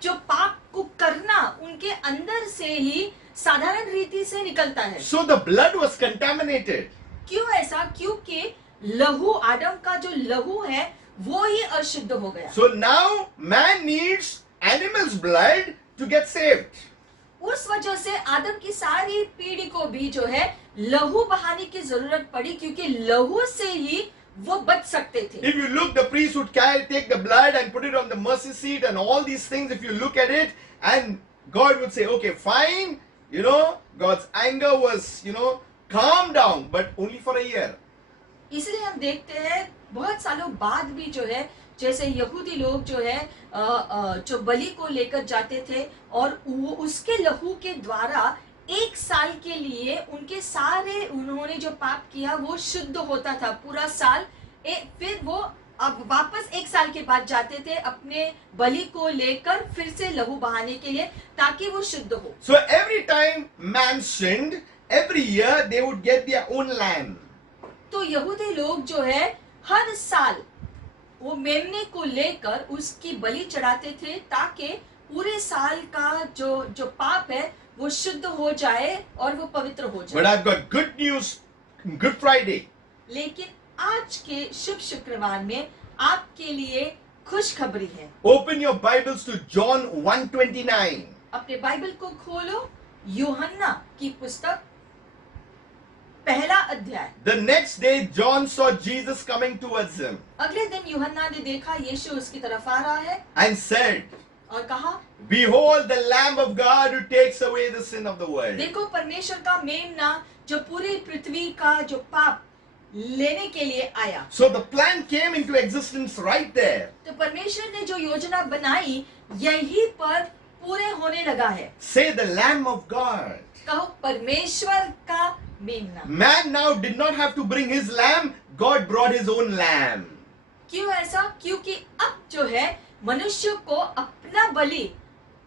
जो पाप को करना उनके अंदर से ही साधारण रीति से निकलता है. So the blood was contaminated. क्यों ऐसा? क्योंकि लहू, आदम का जो लहू है वो ही अशुद्ध हो गया. So now man needs animal's blood to get saved. उस वजह से आदम की सारी पीढ़ी को भी जो है लहू बहाने की जरूरत पड़ी, क्योंकि लहू से ही वो बच सकते थे. If you look, the priest would take the blood and put it on the mercy seat and all these things. If you look at it, and God would say, okay, fine, God's anger was, calmed down, but only for a year. इसलिए हम देखते हैं बहुत सालों बाद भी जो है, जैसे यहूदी लोग जो है जो बलि को लेकर जाते थे और वो उसके लहू के द्वारा एक साल के लिए उनके सारे, उन्होंने जो पाप किया वो शुद्ध होता था पूरा साल. फिर वो अब वापस एक साल के बाद जाते थे अपने बलि को लेकर फिर से लहू बहाने के लिए, ताकि वो शुद्ध हो. So every time man sinned, every year they would get their own lamb. तो यहूदी लोग जो है हर साल वो मेमने को लेकर उसकी बलि चढ़ाते थे, ताकि पूरे साल का जो पाप है वो शुद्ध हो जाए और वो पवित्र हो But जाए. I've got good news, Good Friday. लेकिन आज के शुभ शुक्रवार में आपके लिए खुशखबरी है. Open your Bibles to John 1:29. अपने बाइबल को खोलो, यूहन्ना की पुस्तक पहला अध्याय. The next day, John saw Jesus coming towards him अगले दिन यूहन्ना ने देखा यीशु उसकी तरफ आ रहा है and said, और कहा, Behold the Lamb of God who takes away the sin of the world. देखो परमेश्वर का मेमना जो पूरी पृथ्वी का जो पाप लेने के लिए आया. So the plan came into existence right there. तो परमेश्वर ने जो योजना बनाई यहीं पर पूरे होने लगा है. Say the Lamb of God. कहो परमेश्वर का मेमना. Man now did not have to bring his lamb, God brought his own lamb. क्यों ऐसा? क्योंकि अब जो है मनुष्य को अपना बलि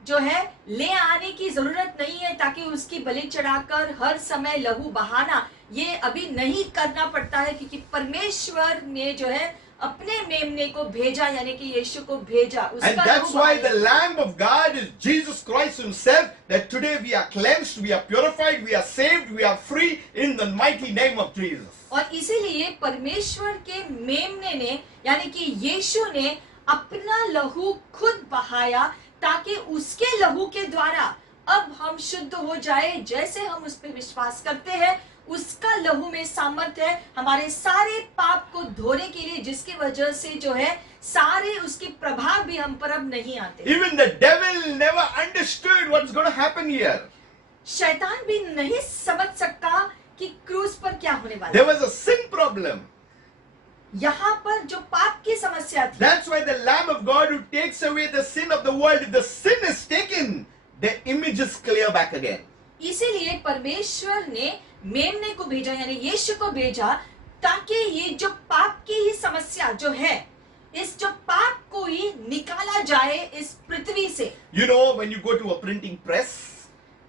जो है ले आने की जरूरत नहीं है, ताकि उसकी बलि चढ़ाकर हर समय लहू बहाना ये अभी नहीं करना पड़ता है, क्योंकि परमेश्वर ने जो है अपने मेमने को भेजा, यानी कि यीशु को भेजा. And that's why the Lamb of God is Jesus Christ himself, that today we are cleansed, we are purified, we are saved, we are free in the mighty name of Jesus. और इसीलिए परमेश्वर के मेमने ने यानी कि यीशु ने अपना लहू खुद बहाया, ताकि उसके लहू के द्वारा अब हम शुद्ध हो जाए. जैसे हम उस पर विश्वास करते हैं, उसका लहू में सामर्थ्य है हमारे सारे पाप को धोने के लिए, जिसकी वजह से जो है सारे उसके प्रभाव भी हम पर अब नहीं आते. Even the devil never understood what's going to happen here. शैतान भी नहीं समझ सकता कि क्रूस पर क्या होने वाला There है. was a sin problem. यहाँ पर जो पाप की समस्या थी, That's why the Lamb of God who takes away the sin of the world, if the sin is taken, the image is clear back again. इसीलिए परमेश्वर ने मेमने को भेजा, यानी यीशु को भेजा, ताकि ये जो पाप की ही समस्या जो है, इस जो पाप को ही निकाला जाए इस पृथ्वी से। You know, when you go to a printing press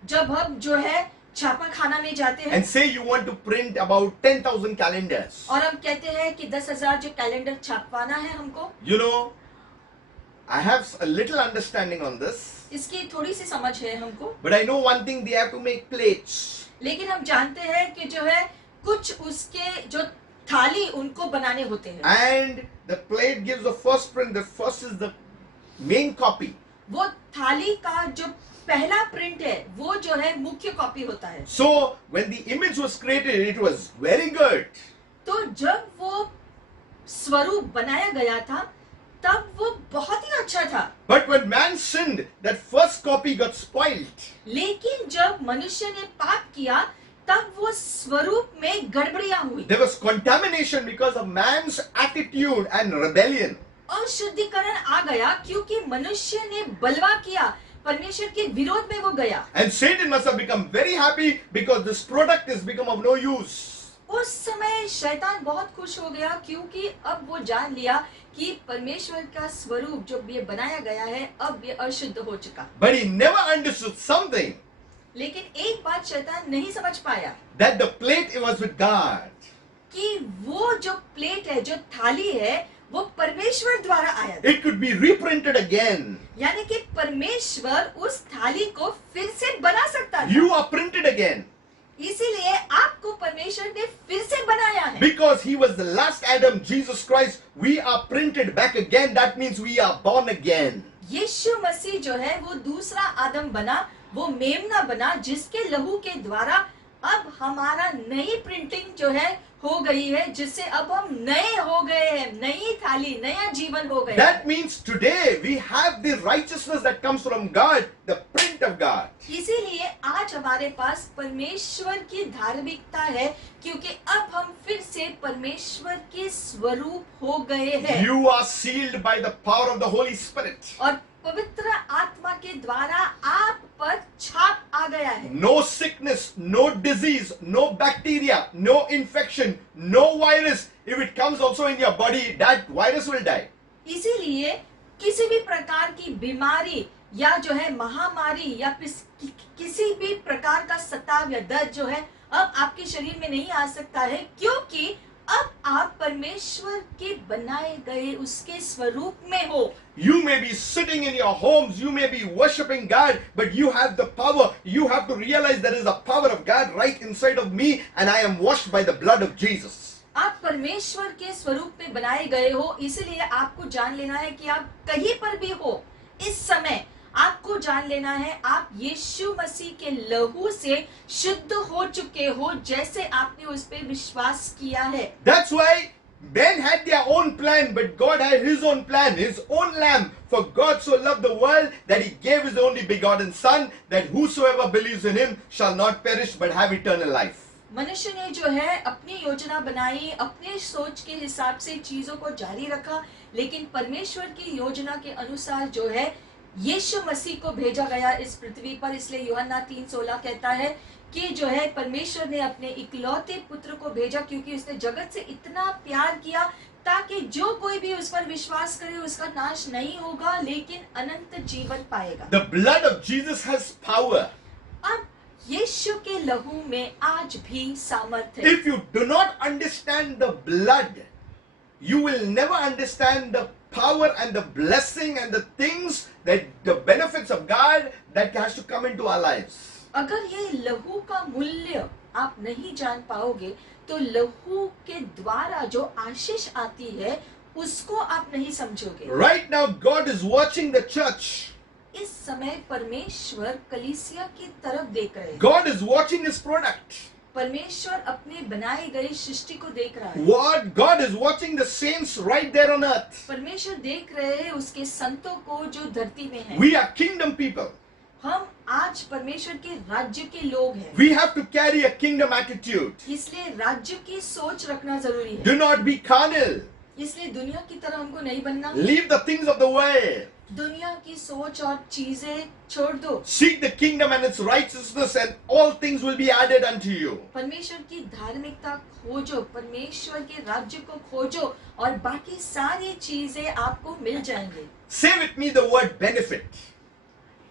जब हम जो है छापा खाना में जाते हैं and say you want to print about 10,000 calendars, और हम कहते हैं कि 10,000 जो कैलेंडर छापवाना है हमको, you know, I have a little understanding on this, इसकी थोड़ी सी समझ है हमको, but I know one thing, they have to make plates. लेकिन हम जानते हैं कि जो है कुछ उसके जो थाली उनको बनाने होते हैं, And the plate gives the first print, the first is the main copy. वो थाली का जो पहला प्रिंट है वो जो है मुख्य कॉपी होता है। So, when the image was created, it was very good. तो जब वो स्वरूप बनाया गया था तब वो बहुत ही अच्छा था, But when man sinned, that first copy got spoiled. लेकिन जब मनुष्य ने पाप किया तब वो स्वरूप में गड़बड़ियां हुई There was contamination because of man's attitude and rebellion. और शुद्धिकरण आ गया क्योंकि मनुष्य ने बलवा किया, परमेश्वर के विरोध में वो गया। And Satan must have become very happy because this product has become of no use. उस समय शैतान बहुत खुश हो गया क्योंकि अब वो जान लिया कि परमेश्वर का स्वरूप जो ये बनाया गया है अब ये अशुद्ध हो चुका। But he never understood something, लेकिन एक बात शैतान नहीं समझ पाया that the plate it was with God. कि वो जो प्लेट है, जो थाली है, वो परमेश्वर द्वारा आया था। It could be reprinted again. यानी कि परमेश्वर उस थाली को फिर से बना सकता था। You are printed again. इसीलिए आपको परमेश्वर ने फिर से बनाया है। Because he was the last Adam, Jesus Christ, we are printed back again. That means we are born again. यीशु मसीह जो है वो दूसरा आदम बना, वो मेमना बना, जिसके लहू के द्वारा अब हमारा नई प्रिंटिंग जो है हो गई है, जिससे अब हम नए हो गए हैं, नई थाली, नया जीवन हो गया। That means today we have the righteousness that comes from God, the print of God. इसीलिए आज हमारे पास परमेश्वर की धार्मिकता है क्योंकि अब हम फिर से परमेश्वर के स्वरूप हो गए हैं You are sealed by the power of the Holy Spirit. और पवित्र आत्मा के द्वारा आप पर छाप आ गया है। No sickness, no disease, no bacteria, no infection, no virus. If it comes also in your body, that virus will die. इसीलिए किसी भी प्रकार की बीमारी या जो है महामारी या किसी भी प्रकार का सताव या दर्द जो है अब आपके शरीर में नहीं आ सकता है क्योंकि अब आप परमेश्वर के बनाए गए उसके स्वरूप में हो। You may be sitting in your homes, you may be worshiping God, but you have the power. You have to realize there is a power of God right inside of me and I am washed by the blood of Jesus. आप परमेश्वर के स्वरूप में बनाए गए हो, इसलिए आपको जान लेना है कि आप कहीं पर भी हो इस समय आपको जान लेना है आप यीशु मसीह के लहू से शुद्ध हो चुके हो जैसे आपने उस पे विश्वास किया है। That's why men had their own plan, but God had his own plan, his own lamb. For God so loved the world that he gave his only begotten son, that whosoever believes in him shall not perish but have eternal life. मनुष्य ने जो है अपनी योजना बनाई, अपने सोच के हिसाब से चीजों को जारी रखा, लेकिन परमेश्वर की योजना के अनुसार जो है यीशु मसीह को भेजा गया इस पृथ्वी पर। इसलिए यूहन्ना 3:16 कहता है कि जो है परमेश्वर ने अपने इकलौते पुत्र को भेजा क्योंकि उसने जगत से इतना प्यार किया ताकि जो कोई भी उस पर विश्वास करे उसका नाश नहीं होगा लेकिन अनंत जीवन पाएगा। The blood of Jesus has power. अब यीशु के लहू में आज भी सामर्थ्य है। If you do not understand the blood, you will never understand the power and the blessing and the things that the benefits of God that has to come into our lives. अगर ये लहू का मूल्य आप नहीं जान पाओगे तो लहू के द्वारा जो आशीष आती है उसको आप नहीं समझोगे। Right now God is watching the church. इस समय परमेश्वर कलीसिया की तरफ देख रहे हैं। God is watching his product. परमेश्वर अपने बनाए गए सृष्टि को देख रहा है। What God is watching the saints right there on earth. परमेश्वर देख रहे हैं उसके संतों को जो धरती में हैं। We are kingdom people. हम आज परमेश्वर के राज्य के लोग हैं। We have to carry a kingdom attitude. इसलिए राज्य की सोच रखना जरूरी है। Do not be carnal. इसलिए दुनिया की तरह हमको नहीं बनना। Leave the things of the world. दुनिया की सोच और चीजें छोड़ दो। Seek the kingdom and its righteousness, and all things will be added unto you. परमेश्वर की धार्मिकता खोजो, परमेश्वर के राज्य को खोजो और बाकी सारी चीजें आपको मिल जाएंगे। Say with me the word benefit.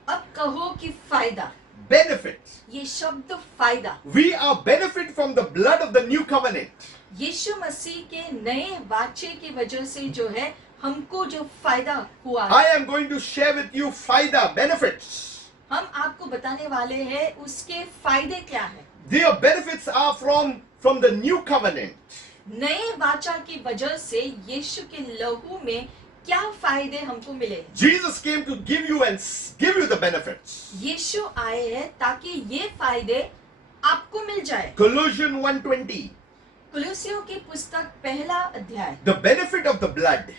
अब कहो कि फायदा, Benefit. ये शब्द फायदा। We are benefit from the blood of the new covenant. यीशु मसीह के नए वाचे की वजह से जो है हमको जो फायदा हुआ I है, am going to share with you faida benefits. हम आपको बताने वाले हैं उसके फायदे क्या है। Their benefits are from the new covenant. नए वाचा की वजह से यीशु के लहू में क्या फायदे हमको मिले। Jesus came to give you the benefits. यीशु आए हैं ताकि ये फायदे आपको मिल जाए। Colossians 1:20. कुलुसियों की पुस्तक पहला अध्याय। The benefit of the blood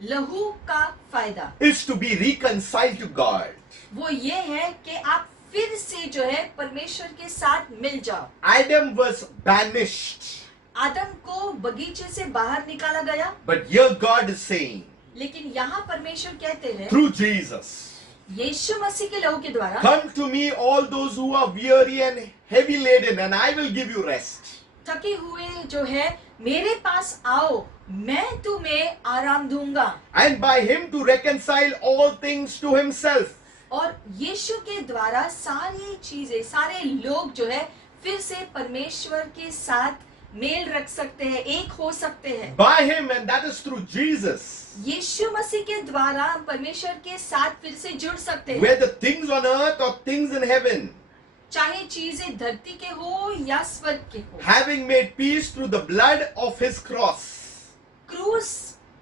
लहू का फायदा is to be reconciled to God. वो ये है कि आप फिर से जो है परमेश्वर के साथ मिल जाओ। Adam was banished, आदम को बगीचे से बाहर निकाला गया, but here God is saying, लेकिन यहाँ परमेश्वर कहते हैं through Jesus, यीशु मसीह के लहू के द्वारा, come to me all those who are weary and heavy laden, and I will give you rest. थके हुए जो है मेरे पास आओ, मैं तुम्हें आराम दूंगा। And by him to reconcile all things to himself. और यीशु के द्वारा सारी चीजें, सारे लोग जो है फिर से परमेश्वर के साथ मेल रख सकते हैं, एक हो सकते हैं। By him, and that is through Jesus. यीशु मसीह के द्वारा हम परमेश्वर के साथ फिर से जुड़ सकते हैं, Whether things on earth or things in heaven, चाहे चीजें धरती के हो या स्वर्ग के हो। having made peace through the blood of his cross. क्रूस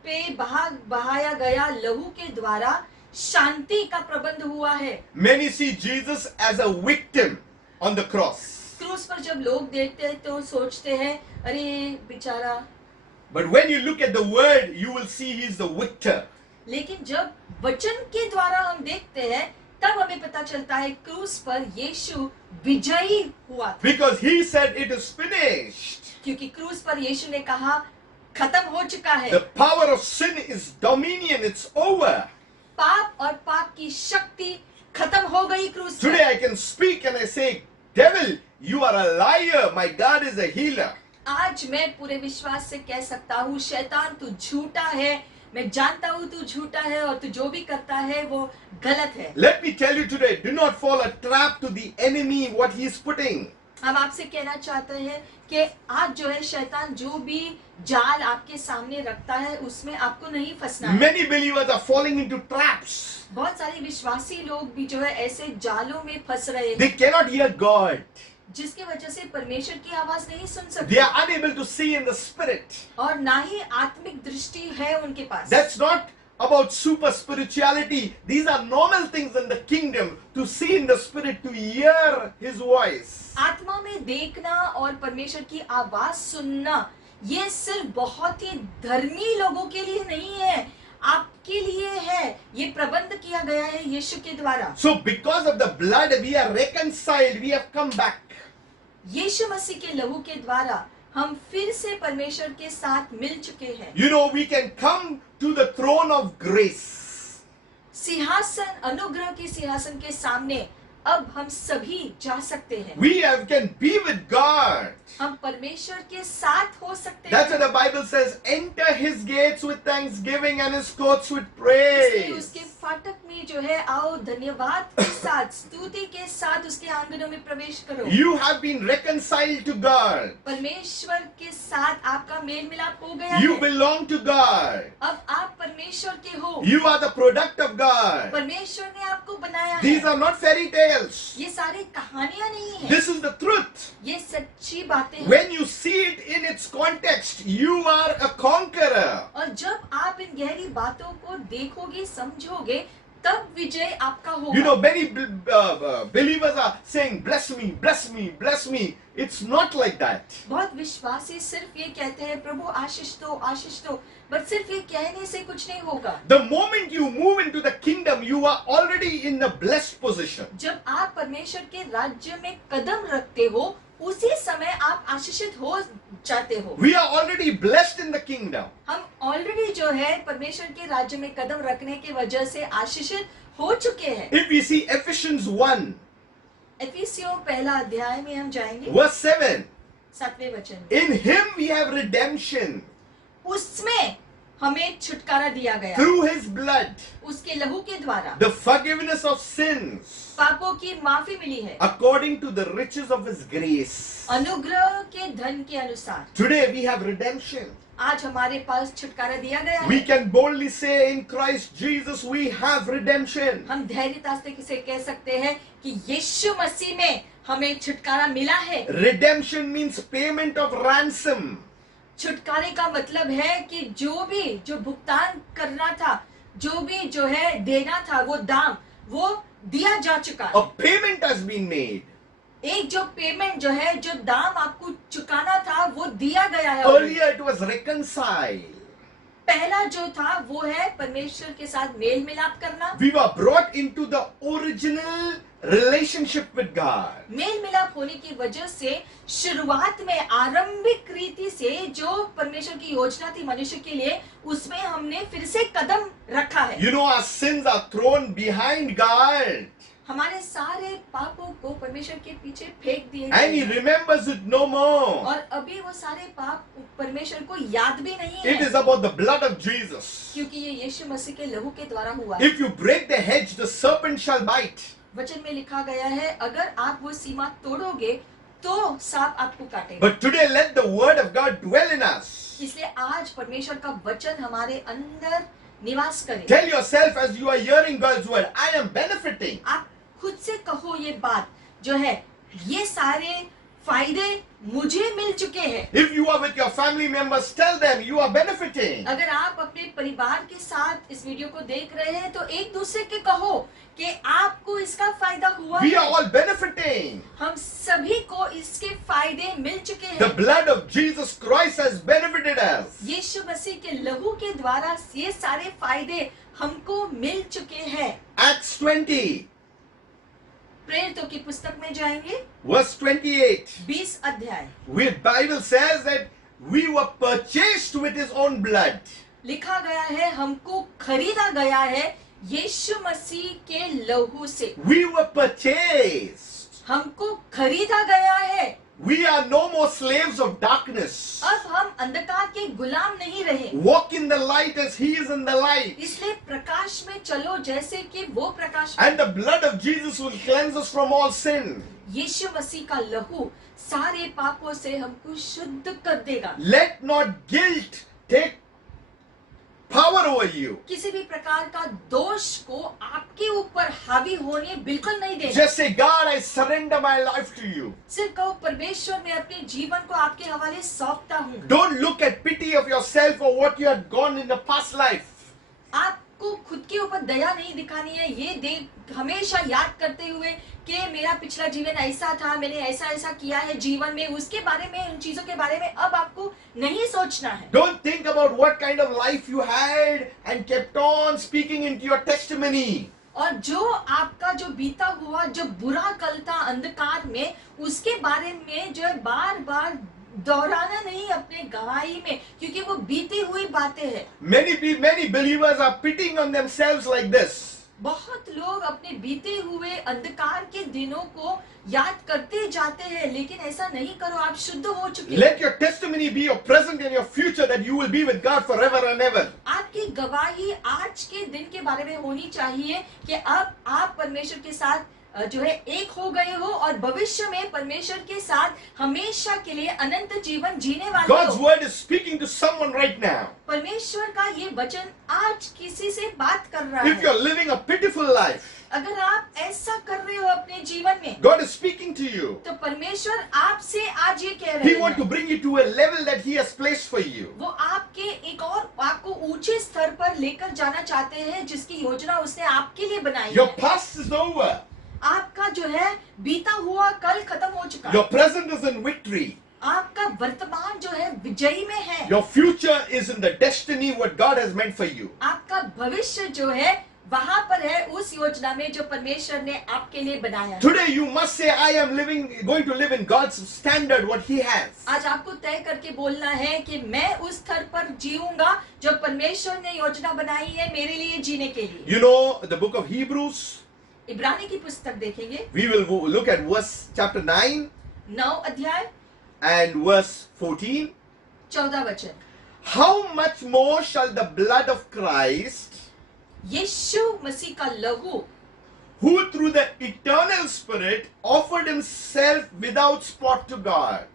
पे बहाया गया लहू के द्वारा शांति का प्रबंध हुआ है। Many see Jesus as a victim on the cross. क्रूस पर जब लोग देखते हैं तो सोचते हैं अरे बेचारा, But when you look at the word, you will see he's the victor. लेकिन जब वचन के द्वारा हम देखते हैं तब हमें पता चलता है क्रूस पर यीशु विजयी हुआ था। Because he said it is finished. क्योंकि क्रूस पर यीशु ने कहा खत्म हो चुका है। The power of sin is dominion, it's over. पाप और पाप की शक्ति खत्म हो गई क्रूस पर। Today I can speak and I say, devil, you are a liar, my God is a healer. आज मैं पूरे विश्वास से कह सकता हूँ शैतान तू झूठा है, मैं जानता हूँ तू झूठा है और तू जो भी करता है वो गलत है। Let me tell you today, do not fall a trap to the enemy, what he is putting. हम आपसे कहना चाहते हैं कि आज जो है शैतान जो भी जाल आपके सामने रखता है उसमें आपको नहीं फंसना है। Many believers are falling into traps. बहुत सारे विश्वासी लोग भी जो है ऐसे जालों में फंस रहे हैं They cannot hear God. जिसकी वजह से परमेश्वर की आवाज नहीं सुन They सकते are unable to see in the spirit. और ना ही आत्मिक दृष्टि है उनके पास। That's not about super spirituality. These are normal things in the kingdom, to see in the spirit, to hear his voice. आत्मा में देखना और परमेश्वर की आवाज सुनना ये सिर्फ बहुत ही धर्मी लोगों के लिए नहीं है, आपके लिए है। ये प्रबंध किया गया है यीशु के द्वारा। So because of the blood, we are reconciled, we have come back. यीशु मसीह के लहू के द्वारा हम फिर से परमेश्वर के साथ मिल चुके हैं। You know, we can come to the throne of grace. सिंहासन, अनुग्रह के सिंहासन के सामने अब हम सभी जा सकते हैं। Can be with God. हम परमेश्वर के साथ हो सकते That's हैं। what the Bible says. Enter his gates with thanksgiving and his courts with इसलिए praise. उसके फाटक में जो है आओ धन्यवाद के साथ, स्तुति के साथ उसके आंगनों में प्रवेश करो। You have been reconciled to God. परमेश्वर के साथ आपका मेल मिलाप हो गया You है। belong to God. अब आप परमेश्वर के हो। You are the product of God. परमेश्वर ने आपको बनाया These है। are not fairy tales. ये सारी कहानियां नहीं है, This is the truth. ये सच्ची बातें हैं। When you see it in its context, you are a conqueror. और जब आप इन गहरी बातों को देखोगे, समझोगे, तब विजय आपका होगा। You know, many believers are saying, bless me, bless me, bless me. It's not like that. बहुत विश्वासी सिर्फ ये कहते हैं प्रभु आशीष दो, आशीष दो, बट सिर्फ ये कहने से कुछ नहीं होगा। The moment you move into the kingdom, you are already in the blessed position. जब आप परमेश्वर के राज्य में कदम रखते हो उसी समय आप आशीषित हो जाते हो। We are already blessed in the kingdom. हम ऑलरेडी जो है परमेश्वर के राज्य में कदम रखने की वजह से आशीषित हो चुके हैं। If we see Ephesians 1, इफिसियों पहला अध्याय में हम जाएंगे, verse 7, 7वें वचन में। in him we have redemption उसमें हमें छुटकारा दिया गया through his blood, उसके लहू के द्वारा, the forgiveness of sins, पापों की माफी मिली है according to the riches of his grace. अनुग्रह के धन के अनुसार। Today we have redemption. आज हमारे पास छुटकारा दिया गया We है। can boldly say in Christ Jesus we have redemption. हम धैर्यता से कह सकते हैं कि यीशु मसीह में हमें छुटकारा मिला है। Redemption means payment of ransom. छुटकारे का मतलब है कि जो भुगतान करना था, जो भी जो है देना था, वो दाम वो दिया जा चुका है। A payment has been made. एक जो पेमेंट जो है, जो दाम आपको चुकाना था, वो दिया गया है। Earlier it was reconciled. पहला जो था वो है परमेश्वर के साथ मेल मिलाप करना। We were brought into the original relationship with God. मेल मिलाप होने की वजह से शुरुआत में आरंभिक रीति से जो परमेश्वर की योजना थी मनुष्य के लिए, उसमें हमने फिर से कदम रखा है। You know, our sins are thrown behind God. हमारे सारे पापों को परमेश्वर के पीछे फेंक दिए And he गए हैं। remembers it no more. और अभी वो सारे पाप परमेश्वर को याद भी नहीं It है, is about the blood of Jesus. क्योंकि ये यीशु मसीह के लहू के द्वारा हुआ है। If you break the hedge, the serpent shall bite. वचन में लिखा गया है, अगर आप वो सीमा तोड़ोगे तो सांप आपको काटेगा। But today let the word of God dwell in us. इसलिए आज परमेश्वर का वचन हमारे अंदर निवास करे। Tell yourself as you are hearing God's word, I am benefiting. आप खुद से कहो ये बात जो है, ये सारे फायदे मुझे मिल चुके हैं। If you are with your family members, tell them you are benefiting. अगर आप अपने परिवार के साथ इस वीडियो को देख रहे हैं तो एक दूसरे के कहो कि आपको इसका फायदा हुआ We are है। all benefiting. हम सभी को इसके फायदे मिल चुके The हैं। blood of Jesus Christ has benefited us. यीशु मसीह के लहू के द्वारा ये सारे फायदे हमको मिल चुके हैं। Acts 20, प्रेरितों की पुस्तक में जाएंगे, verse 28. 20 अध्याय। The Bible says that we were purchased with his own blood. लिखा गया है, हमको खरीदा गया है यीशु मसीह के लहू से। We were purchased. हमको खरीदा गया है। We are no more slaves of darkness. अब हम अंधकार के गुलाम नहीं रहे। Walk in the light as he is in the light. इसलिए प्रकाश में चलो जैसे कि वो प्रकाश में। And the blood of Jesus will cleanse us from all sin. यीशु मसीह का लहू सारे पापों से हमको शुद्ध कर देगा। Let not guilt take power over you. किसी भी प्रकार का दोष को आपके ऊपर हावी होने बिल्कुल नहीं देना। Just say, God, I surrender my life to you. सिर्फ कहो, परमेश्वर मैं अपने जीवन को आपके हवाले सौंपता हूँ। Don't look at pity of yourself or what you had gone in the past life. आपको खुद के ऊपर दया नहीं दिखानी है। ये देख हमेशा याद करते हुए कि मेरा पिछला जीवन ऐसा था, मैंने ऐसा ऐसा किया है जीवन में, उसके बारे में, उन चीजों के बारे में अब आपको नहीं सोचना है। Don't think about what kind of life you had and kept on speaking into your testimony. और जो आपका जो बीता हुआ जो बुरा कल था अंधकार में, उसके बारे में जो है बार बार दोहराना नहीं अपने गवाही में, क्योंकि वो बीती हुई बातें हैं। Many believers are pitying on themselves like this. बहुत लोग अपने बीते हुए अंधकार के दिनों को याद करते जाते हैं, लेकिन ऐसा नहीं करो। आप शुद्ध हो चुके हैं। Let your testimony be your present and your future, that you will be with God forever and ever. आपकी गवाही आज के दिन के बारे में होनी चाहिए कि अब आप परमेश्वर के साथ जो है एक हो गए हो और भविष्य में परमेश्वर के साथ हमेशा के लिए अनंत जीवन जीने वाले God's हो। word is speaking to someone right now. परमेश्वर का ये वचन आज किसी से बात कर रहा If है। you're living a pitiful life, अगर आप ऐसा कर रहे हो अपने जीवन में, God is speaking to you. तो परमेश्वर आपसे आज ये कह He रहे wants to हैं, bring you to a level that He has placed for you. वो आपके एक और आपको ऊंचे स्तर पर लेकर जाना चाहते हैं, जिसकी योजना उसने आपके लिए बनाई Your है। past is over. आपका जो है बीता हुआ कल खत्म हो चुका Your है। present is in victory. आपका वर्तमान जो है विजयी में है। Your future is in the destiny what God has meant for you. आपका भविष्य जो है वहां पर है उस योजना में जो परमेश्वर ने आपके लिए बनाया है। Today you must say, I am going to live in God's standard, what He has. आज आपको तय करके बोलना है कि मैं उस स्तर पर जीऊंगा जो परमेश्वर ने योजना बनाई है मेरे लिए जीने के लिए। You know the book of Hebrews? इब्रानी की पुस्तक देखेंगे, We will look at chapter 9 9 अध्याय and verse 14. 14 वचन। How much more shall the blood of Christ, यीशु मसीह का लहू who through the eternal Spirit offered Himself without spot to God,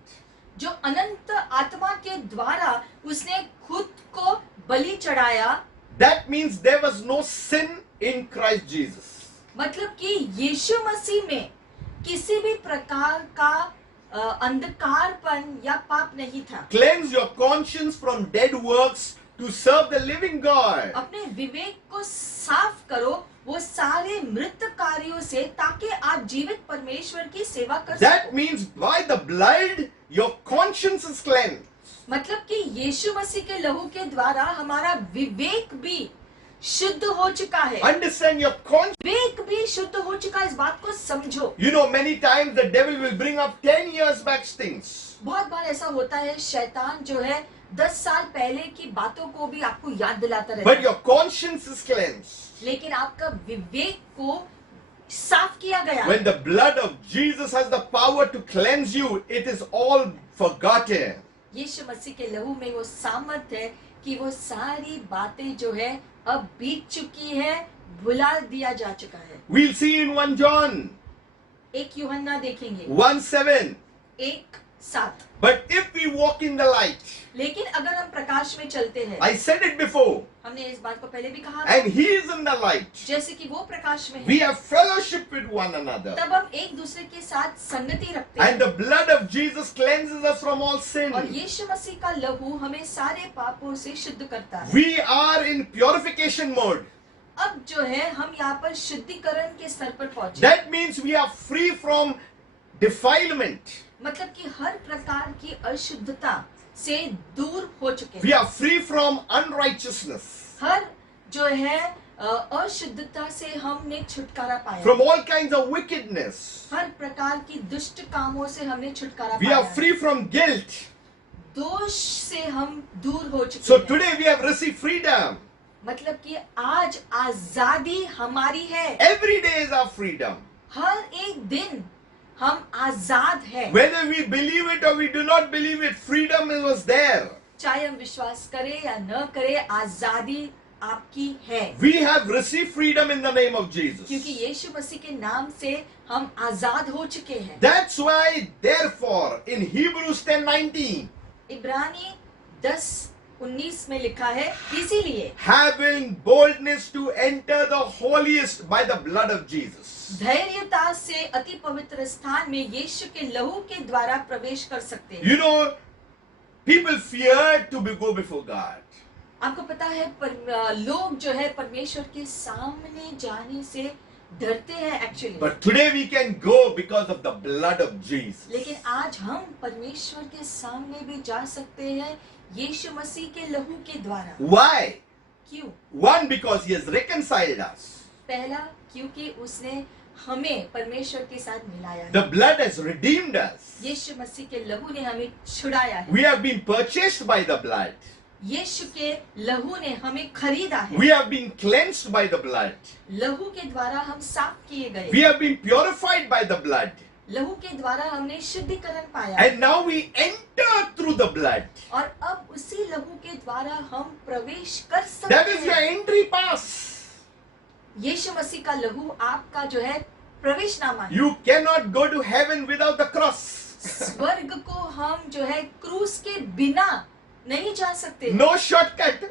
जो अनंत आत्मा के द्वारा उसने खुद को बलि चढ़ाया, that means there was no sin in Christ Jesus. मतलब कि यीशु मसीह में किसी भी प्रकार का अंधकारपन या पाप नहीं था। Cleanse your conscience from dead works to serve the living God. अपने विवेक को साफ करो वो सारे मृत कार्यों से, ताकि आप जीवित परमेश्वर की सेवा कर That सको। means by the blood, your conscience is cleansed. मतलब कि यीशु मसीह के लहू के द्वारा हमारा विवेक भी शुद्ध हो चुका है। Understand your conscience. विवेक भी शुद्ध हो चुका है, इस बात को समझो। You know, many times the devil will bring up 10 years back things. बहुत बार ऐसा होता है, शैतान जो है 10 साल पहले की बातों को भी आपको याद दिलाता रहता But है, your conscience is cleansed. लेकिन आपका विवेक को साफ किया गया। When the blood of Jesus has the power to cleanse you, it is all forgotten. यीशु मसीह के लहू में वो सामर्थ है कि वो सारी बातें जो है अब बीत चुकी है, भुला दिया जा चुका है। We'll see in 1 John 1 यूहन्ना देखेंगे, 1:7. 1:7। But if we walk in the light, लेकिन अगर हम प्रकाश में चलते हैं, I said it before, हमने इस बात को पहले भी कहा था, and He is in the light, जैसे कि वो प्रकाश में we है, have fellowship with one another. तब हम एक दूसरे के साथ संगति रखते And हैं। the blood of Jesus cleanses us from all sin. और यीशु मसीह का लहू हमें सारे पापों से शुद्ध करता है। We are in purification mode. अब जो है हम यहाँ पर शुद्धिकरण के स्तर पर पहुंचे। That means we are free from defilement. मतलब कि हर प्रकार की अशुद्धता से दूर हो चुके We हैं। are free from unrighteousness. हर जो है अशुद्धता से हमने छुटकारा पाया। From all kinds of wickedness. हर प्रकार की दुष्ट कामों से हमने छुटकारा We पाया। are free from guilt. दोष से हम दूर हो चुके So हैं। today we have received freedom. मतलब कि आज आजादी हमारी है। Every day is our freedom. हर एक दिन हम आजाद हैं। Whether we believe it or we do not believe it, freedom was there. चाहे हम विश्वास करें या न करें, आजादी आपकी है। We have received freedom in the name of Jesus. क्योंकि यीशु मसीह के नाम से हम आजाद हो चुके हैं। That's why, therefore, in Hebrews 10:19, इब्रानी 10:19 में लिखा है, इसीलिए having boldness to enter the holiest by the blood of Jesus. धैर्यता से अति पवित्र स्थान में यीशु के लहू के द्वारा प्रवेश कर सकते हैं। You know, people fear to go before God. आपको पता है लोग जो है परमेश्वर के सामने जाने से डरते हैं actually. But today we can go because of the blood of Jesus. लेकिन आज हम परमेश्वर के सामने भी जा सकते हैं यीशु मसीह के लहू के द्वारा। Why? क्यों? One, because He has reconciled us. पहला, क्योंकि उसने हमें परमेश्वर के साथ मिलाया है। The blood has redeemed us. यीशु मसीह के लहू ने हमें छुड़ाया है। We have been purchased by the blood. यीशु के लहू ने हमें खरीदा है। We have been cleansed by the blood. लहू के द्वारा हम साफ किए We गए। have been purified by the blood. लहू के द्वारा हमने शुद्धिकरण पाया। And now we enter through the blood. और अब उसी लहू के द्वारा हम प्रवेश कर सकते That is your हैं। entry pass. यीशु मसीह का लहू आपका जो है प्रवेशनामा है। You cannot go to heaven without the cross. स्वर्ग को हम जो है क्रूस के बिना नहीं जा सकते। No shortcut.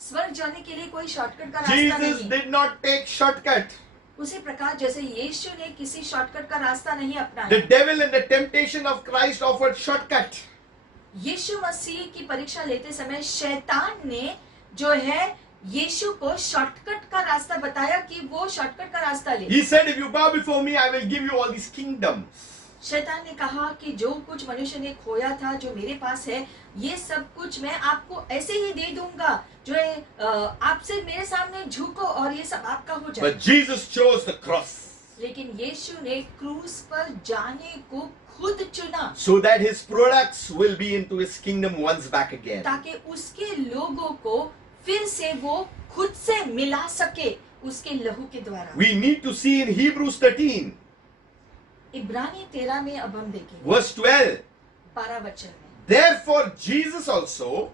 स्वर्ग जाने के लिए कोई शॉर्टकट का रास्ता Jesus नहीं। did not take shortcut. उसी प्रकार जैसे यीशु ने किसी शॉर्टकट का रास्ता नहीं The अपनाया। devil and the temptation of Christ offered shortcut. यीशु मसीह की परीक्षा लेते समय शैतान ने जो है यीशु को शॉर्टकट का रास्ता बताया कि वो शॉर्टकट का रास्ता ले। He said, if you bow before me, I will give you all these kingdoms. शैतान ने कहा कि जो कुछ मनुष्य ने खोया था, जो मेरे पास है, ये सब कुछ मैं आपको ऐसे ही दे दूंगा, जो है आपसे मेरे सामने झुको और ये सब आपका हो जाए। But Jesus chose the cross लेकिन यीशु ने क्रूस पर जाने को खुद चुना, so that his products will be into his kingdom once back again. ताकि उसके लोगों को फिर से वो खुद से मिला सके उसके लहू के द्वारा। We need to see in Hebrews 13, इब्रानी 13 में अब हम देखेंगे verse 12. 12 वचन में, Therefore, Jesus also,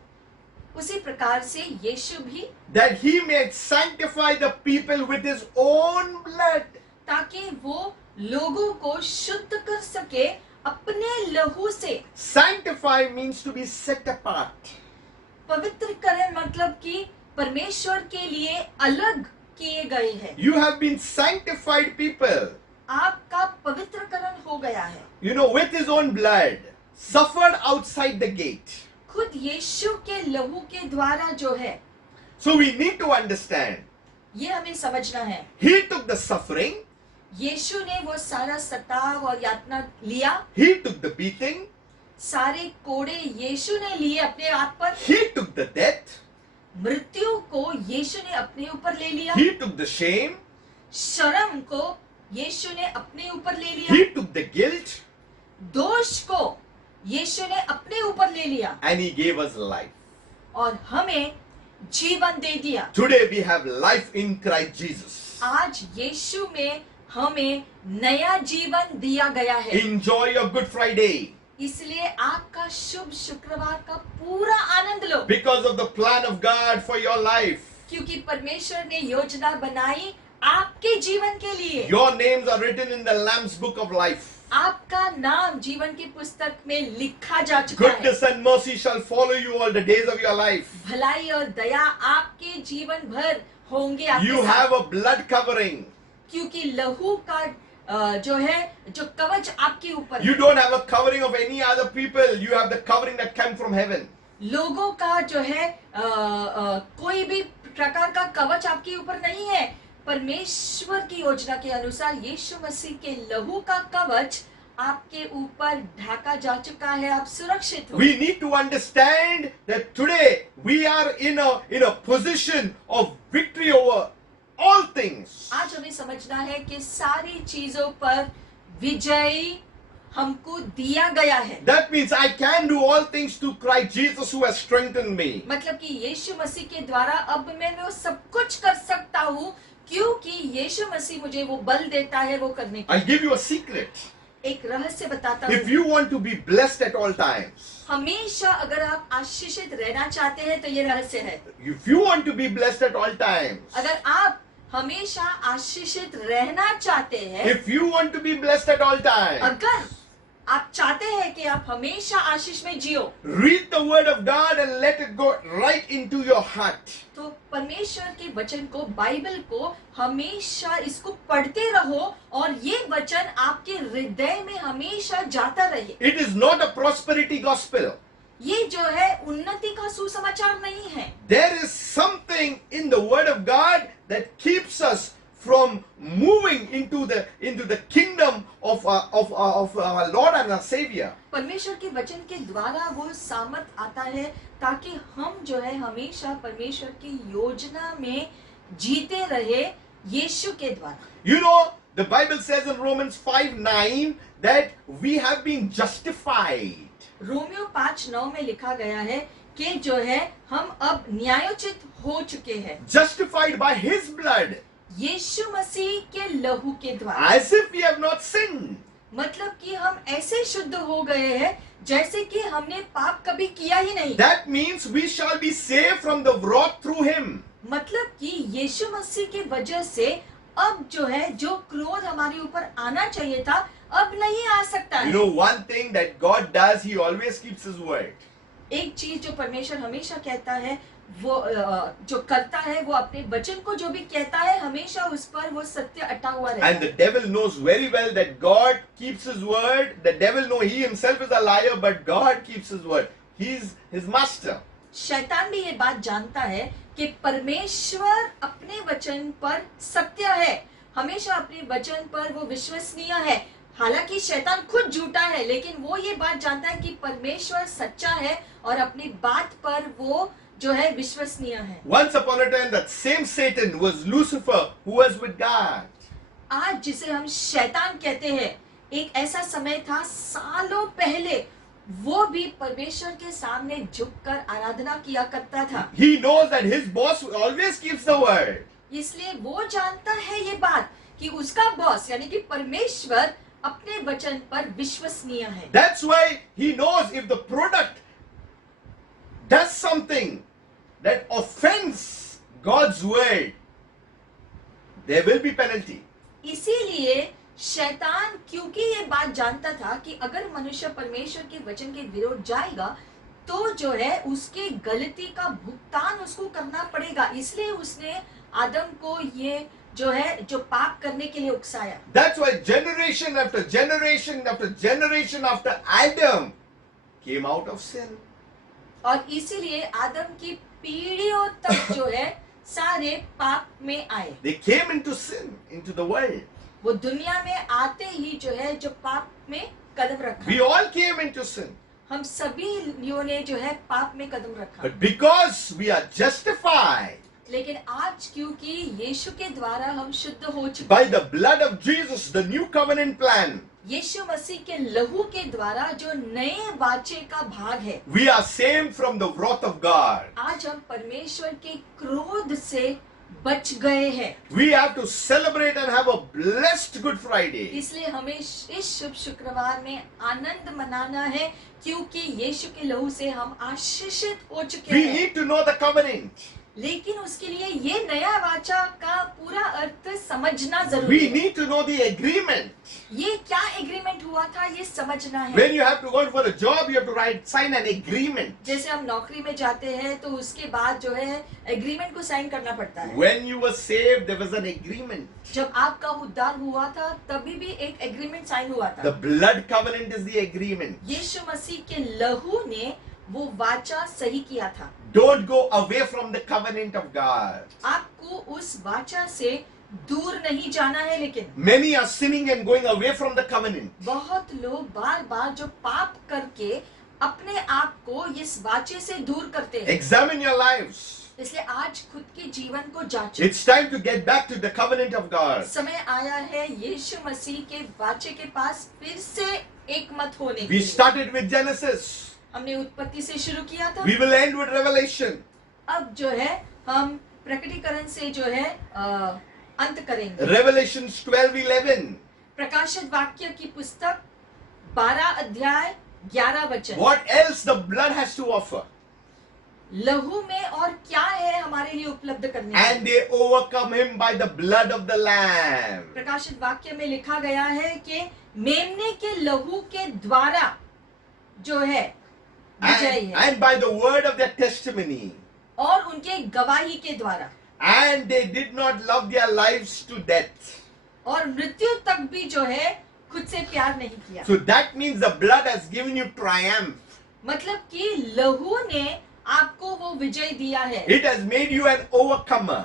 उसी प्रकार से यीशु भी, that he may sanctify the people with his own blood. ताकि वो लोगों को शुद्ध कर सके अपने लहू से। Sanctify means to be set apart. पवित्रकरण मतलब कि परमेश्वर के लिए अलग किए गए हैं। You have been sanctified people, आपका पवित्रकरण हो गया है, you know, with his own blood, suffered outside the gate. खुद यीशु के लहू के द्वारा जो है। So we need to understand, ये हमें समझना है। he took the suffering, यीशु ने वो सारा सताव और यातना लिया, he took the beating, सारे कोड़े यीशु ने लिए अपने आप पर, he took the death, मृत्यु को यीशु ने अपने ऊपर ले लिया, he took the shame, शर्म को यीशु ने अपने ऊपर ले लिया, he took the guilt, दोष को यीशु ने अपने ऊपर ले लिया, and he gave us life. और हमें जीवन दे दिया। Today we have life in Christ Jesus. आज यीशु में हमें नया जीवन दिया गया है। Enjoy your Good Friday इसलिए आपका शुभ शुक्रवार का पूरा आनंद लो, because of the plan of God for your life. क्योंकि परमेश्वर ने योजना बनाई आपके जीवन के लिए। Your names are written in the Lamb's book of life. आपका नाम जीवन की पुस्तक में लिखा जा चुका है। Goodness and mercy shall follow you all the days of your life. भलाई और दया आपके जीवन भर होंगे आपके You साथ। have a blood covering. क्योंकि लहू का जो है, जो कवच आपके ऊपर You है। don't have a covering of any other people. You have the covering that came from heaven. लोगों का जो है कोई भी प्रकार का कवच आपके ऊपर नहीं है। परमेश्वर की योजना के अनुसार यीशु मसीह के लहू का कवच आपके ऊपर ढाका जा चुका है। आप सुरक्षित हो। We need to understand that today we are in a position of victory over all things. आज हमें समझना है कि सारी चीजों पर विजय हमको दिया गया है। That means I can do all things through Christ Jesus who has strengthened me. मतलब कि यीशु मसीह के द्वारा अब मैं वो सब कुछ कर सकता हूँ, क्योंकि यीशु मसीह मुझे वो बल देता है वो करने का। I'll give you a secret. एक रहस्य बताता If हूँ। you want to be blessed at all times, हमेशा अगर आप आशीषित रहना चाहते हैं तो ये रहस्य है। if you want to be blessed at all times, अगर आप हमेशा आशीषित रहना चाहते हैं, if you want to be blessed at all times, अगर आप चाहते हैं कि आप हमेशा आशीष में जियो, read the word of God and let it go right into your heart. तो परमेश्वर के वचन को, बाइबल को हमेशा इसको पढ़ते रहो और ये वचन आपके हृदय में हमेशा जाता रहे। It is not a prosperity gospel. ये जो है उन्नति का सुसमाचार नहीं है। There is something in the word of God that keeps us from moving into the kingdom of our Lord and our Savior. परमेश्वर के वचन के द्वारा वो सामर्थ आता है ताकि हम जो है हमेशा परमेश्वर की योजना में जीते रहे यीशु के द्वारा। You know, the Bible says in Romans 5:9 that we have been justified. Romeo 5:9 में लिखा गया है कि जो है हम अब न्यायोचित हो चुके हैं, Justified by His blood, यीशु मसीह के लहू के द्वारा। as if we have not sinned. मतलब कि हम ऐसे शुद्ध हो गए हैं जैसे कि हमने पाप कभी किया ही नहीं। That means we shall be saved from the wrath through Him. मतलब कि यीशु मसीह की वजह से अब जो है, जो क्रोध हमारे ऊपर आना चाहिए था अब नहीं आ सकता You है। know, one thing that God does, He always keeps His word. एक चीज जो परमेश्वर हमेशा कहता है, वो जो करता है, वो अपने वचन को जो भी कहता है हमेशा उस पर वो सत्य अटा हुआ रहता And the है। devil knows very well that God keeps His word. The devil knows he himself is a liar, but God keeps His word. He's His master. शैतान भी ये बात जानता है कि परमेश्वर अपने वचन पर सत्य है, हमेशा अपने वचन पर वो विश्वसनीय है, हालांकि शैतान खुद झूठा है, लेकिन वो ये बात जानता है कि परमेश्वर सच्चा है और अपनी बात पर वो जो है विश्वसनीय है। Once upon a time, that same Satan was Lucifer, who was with God. आज जिसे हम शैतान कहते हैं, एक ऐसा समय था सालों पहले, वो भी परमेश्वर के सामने झुककर आराधना किया करता था। He knows that his boss always keeps the word. इसलिए वो जानता है ये बात कि उसका बॉस यानी कि परमेश्वर अपने वचन पर विश्वसनीय है। That's why he knows if the product does something that offends God's word, there will be penalty. इसीलिए शैतान क्योंकि ये बात जानता था कि अगर मनुष्य परमेश्वर के वचन के विरोध जाएगा तो जो है उसके गलती का भुगतान उसको करना पड़ेगा, इसलिए उसने आदम को ये जो है जो पाप करने के लिए उकसाया। That's why generation after generation after generation after Adam came out of sin. और इसीलिए आदम की पीढ़ियों तक जो है सारे पाप में आए। They came into sin, into the world. वो दुनिया में आते ही जो है जो पाप में कदम रखा। We all came into sin. हम सभी ने जो है पाप में कदम रखा। But because we are justified लेकिन आज क्योंकि यीशु के द्वारा हम शुद्ध हो चुके by हैं, the blood of Jesus, the new covenant plan, यीशु मसीह के लहू के द्वारा जो नए वाचे का भाग है, we are saved from the wrath of God. आज हम परमेश्वर के क्रोध से बच गए हैं। We have to celebrate and have a blessed Good Friday. इसलिए हमें इस शुभ शुक्रवार में आनंद मनाना है क्योंकि यीशु के लहू से हम आशीषित हो चुके We हैं। need to know the covenant. लेकिन उसके लिए ये नया वाचा का पूरा अर्थ समझना जरूरी We है। need to know the agreement. ये क्या एग्रीमेंट हुआ था ये समझना है। When you have to go for a job, you have to sign an agreement. जैसे हम नौकरी में जाते हैं तो उसके बाद जो है एग्रीमेंट को साइन करना पड़ता है। When you were saved, there was an agreement. जब आपका उद्धार हुआ था तभी भी एक एग्रीमेंट साइन हुआ The था। blood covenant is the agreement. यीशु मसीह के लहू ने वो वाचा सही किया था। Don't go away from the covenant of God. आपको उस वाचा से दूर नहीं जाना है। लेकिन Many are sinning and going away from the covenant. बहुत लोग बार बार जो पाप करके अपने आप को इस वाचे से दूर करते हैं। Examine your lives. इसलिए आज खुद के जीवन को जांचो। It's time to get back to the covenant of God. समय आया है यीशु मसीह के वाचे के पास फिर से एक मत होने के We लिए। started with Genesis. हमने उत्पत्ति से शुरू किया था। We will end with Revelation. अब जो है हम प्रकटीकरण से जो है अंत करेंगे। Revelations 12:11. प्रकाशित वाक्य की पुस्तक 12 अध्याय 11 वचन। What else the blood has to offer? लहू में और क्या है हमारे लिए उपलब्ध करने के And they overcome him by the blood of the Lamb. प्रकाशित वाक्य में लिखा गया है कि मेमने के लहू के द्वारा जो है विजय है And by the word of their testimony. और उनके गवाही के द्वारा, And they did not love their lives to death. और मृत्यु तक भी जो है खुद से प्यार नहीं किया। So that means the blood has given you triumph. मतलब कि लहू ने आपको वो विजय दिया है। It has made you an overcomer.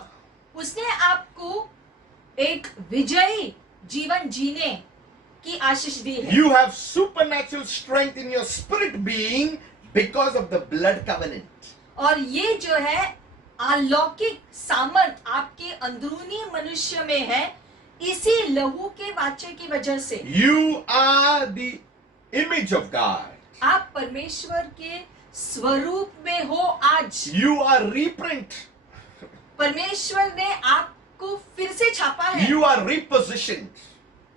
उसने आपको एक विजयी जीवन जीने की आशीष दी है। You have supernatural strength in your spirit being because of the blood covenant. और ये जो है अलौकिक सामर्थ आपके अंदरूनी मनुष्य में है इसी लहू के वाचे की वजह से। You are the image of God. आप परमेश्वर के स्वरूप में हो। आज You are reprint. परमेश्वर ने आपको फिर से छापा है। You are repositioned.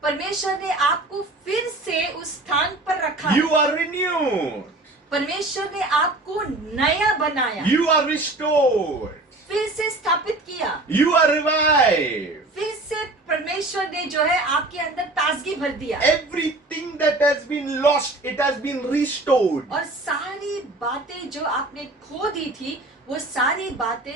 परमेश्वर ने आपको फिर से उस स्थान पर रखा है। You are renewed. परमेश्वर ने आपको नया बनाया, You are restored. फिर से स्थापित किया। You are revived. फिर से परमेश्वर ने जो है आपके अंदर ताजगी भर दिया। Everything that has been lost, it has been restored. और सारी बातें जो आपने खो दी थी वो सारी बातें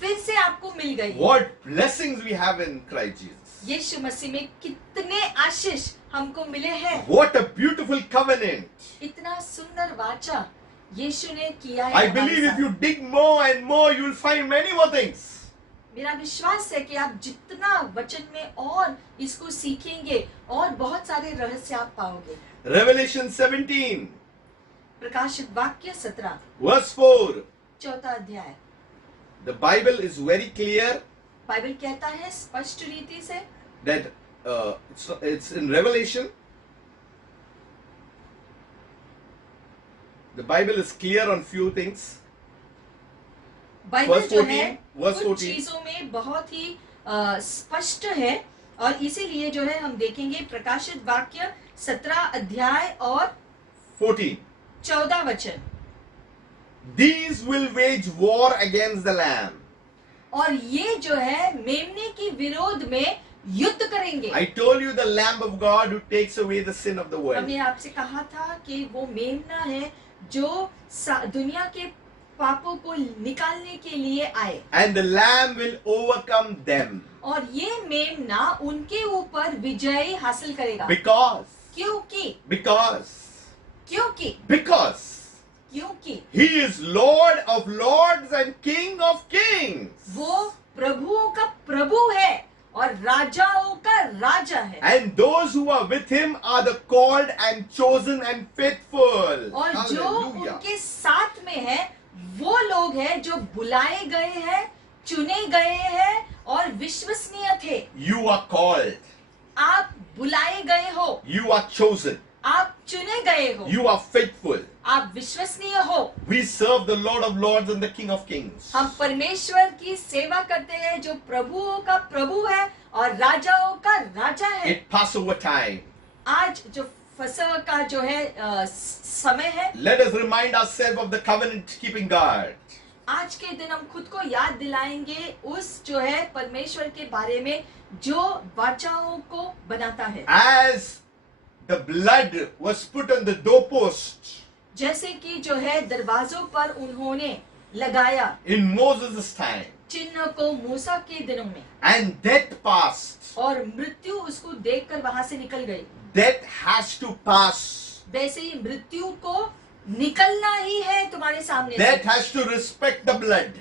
फिर से आपको मिल गई। What blessings we have in Christ Jesus. यीशु मसीह में कितने आशीष हमको मिले हैं। What a beautiful covenant. इतना सुंदर वाचा यीशु ने किया है I हमारे believe if साथ। you dig more and more, you will find many more things. मेरा विश्वास है कि आप जितना वचन में और इसको सीखेंगे और बहुत सारे रहस्य आप पाओगे। Revelation 17, प्रकाशित वाक्य 17 verse 4. चौथा अध्याय। The Bible is very clear Bible कहता है स्पष्ट रीति से that it's in Revelation. The Bible is clear on few things. Bible Verse जो 14, है verse कुछ 14. चीजों में बहुत ही स्पष्ट है और इसीलिए जो है हम देखेंगे प्रकाशित वाक्य 17 अध्याय और 14. 14 वचन। These will wage war against the Lamb. और ये जो है मेमने के विरोध में युद्ध करेंगे। I told you the Lamb of God who takes away the sin of the world. हमने आपसे कहा था कि वो मेमना है जो दुनिया के पापों को निकालने के लिए आए And the Lamb will overcome them. और ये मेमना उनके ऊपर विजय हासिल करेगा। Because क्योंकि He is Lord of lords and King of kings. वो प्रभुओं का प्रभु है और राजाओं का राजा है। And those who are with Him are the called and chosen and faithful. और जो Hallelujah. उनके साथ में है वो लोग हैं जो बुलाए गए हैं, चुने गए हैं और विश्वसनीय थे। You are called. आप बुलाए गए हो, You are chosen. आप चुने गए हो, You are faithful. आप विश्वसनीय हो। We serve the Lord of lords and the King of kings. हम परमेश्वर की सेवा करते हैं जो प्रभुओं का प्रभु है और राजाओं का राजा है। It Passover time. आज जो फसह का जो है समय है, Let us remind ourselves of the covenant keeping God. आज के दिन हम खुद को याद दिलाएंगे उस जो है परमेश्वर के बारे में जो वाचाओं को बनाता है। As the blood was put on the doorpost जैसे कि जो है दरवाजों पर उन्होंने लगाया in Moses' time, चिन्ह को मूसा के दिनों में and death passed. और मृत्यु उसको देखकर वहां से निकल गई, Death has to pass. वैसे ही मृत्यु को निकलना ही है तुम्हारे सामने Death से, has to respect the blood.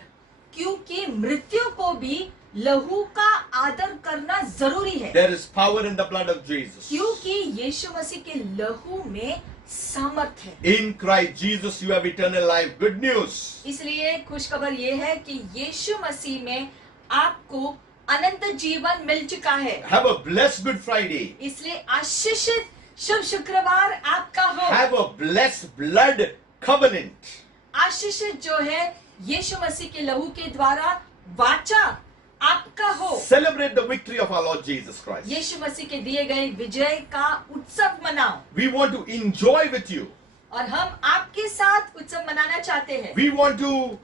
क्योंकि मृत्यु को भी लहू का आदर करना जरूरी है। There is power in the blood of Jesus. क्योंकि यीशु मसीह के लहू में सामर्थ है। In Christ Jesus you have eternal life. Good news. इसलिए खुशखबर ये है कि यीशु मसीह में आपको अनंत जीवन मिल चुका है। Have a blessed Good Friday. इसलिए आशीषित शुभ शुक्रवार आपका हो। Have a blessed blood covenant. आशीषित जो है यीशु मसीह के लहू के द्वारा वाचा आपका हो। Celebrate the victory of our Lord Jesus Christ. यीशु मसीह के दिए गए विजय का उत्सव मनाओ We want to enjoy with you. और हम आपके साथ उत्सव मनाना चाहते हैं We want to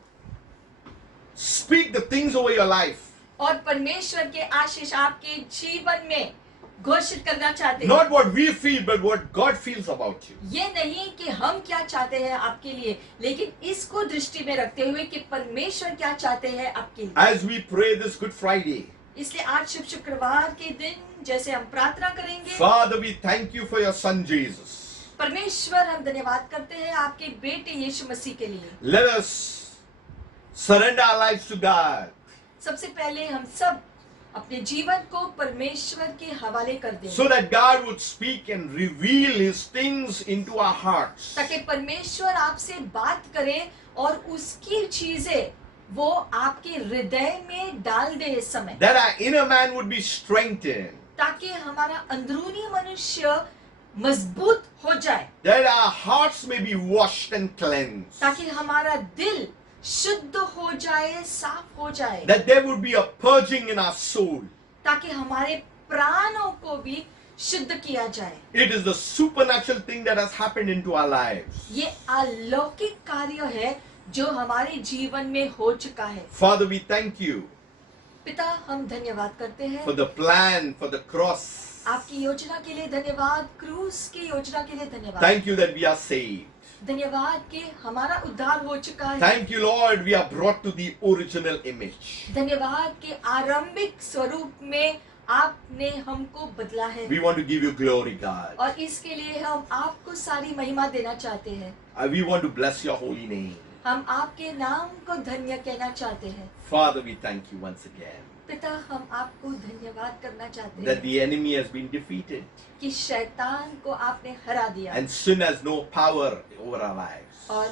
speak the things over your life. और परमेश्वर के आशीष आपके जीवन में घोषित करना चाहते हैं। Not what we feel, but what God feels about you. ये नहीं कि हम क्या चाहते हैं आपके लिए, लेकिन इसको दृष्टि में रखते हुए कि परमेश्वर क्या चाहते हैं आपके लिए। As we pray this Good Friday, इसलिए आज शुभ शुक्रवार के दिन जैसे हम प्रार्थना करेंगे, Father, we thank you for your Son Jesus. परमेश्वर हम धन्यवाद करते हैं आपके बेटे यीशु मसीह के लिए। Let us surrender our lives to God. सबसे पहले हम सब अपने जीवन को परमेश्वर के हवाले कर दें, So that God would speak and reveal His things into our hearts. ताकि परमेश्वर आपसे बात करे और उसकी चीजें वो आपके हृदय में डाल दे इस समय, That our inner man would be strengthened. ताकि हमारा अंदरूनी मनुष्य मजबूत हो जाए, That our hearts may be washed and cleansed. ताकि हमारा दिल शुद्ध हो जाए, साफ हो जाए, That there would be a purging in our soul. ताकि हमारे प्राणों को भी शुद्ध किया जाए। It is the supernatural thing that has happened into our lives. ये अलौकिक कार्य है जो हमारे जीवन में हो चुका है। Father, we thank you पिता, हम धन्यवाद करते हैं for the plan, for the cross. आपकी योजना के लिए धन्यवाद, क्रूस की योजना के लिए धन्यवाद। Thank you that we are saved. धन्यवाद कि हमारा उद्धार हो चुका है। Thank you, Lord, we are brought to the original image. धन्यवाद कि आरंभिक स्वरूप में आपने हमको बदला है We want to give you glory, God. और इसके लिए हम आपको सारी महिमा देना चाहते हैं। We want to bless your holy name. हम आपके नाम को धन्य कहना चाहते हैं। Father, we thank you once again. पिता, हम आपको धन्यवाद करना चाहते that हैं the enemy has been defeated कि शैतान को आपने हरा दिया and sin has no power over our lives. और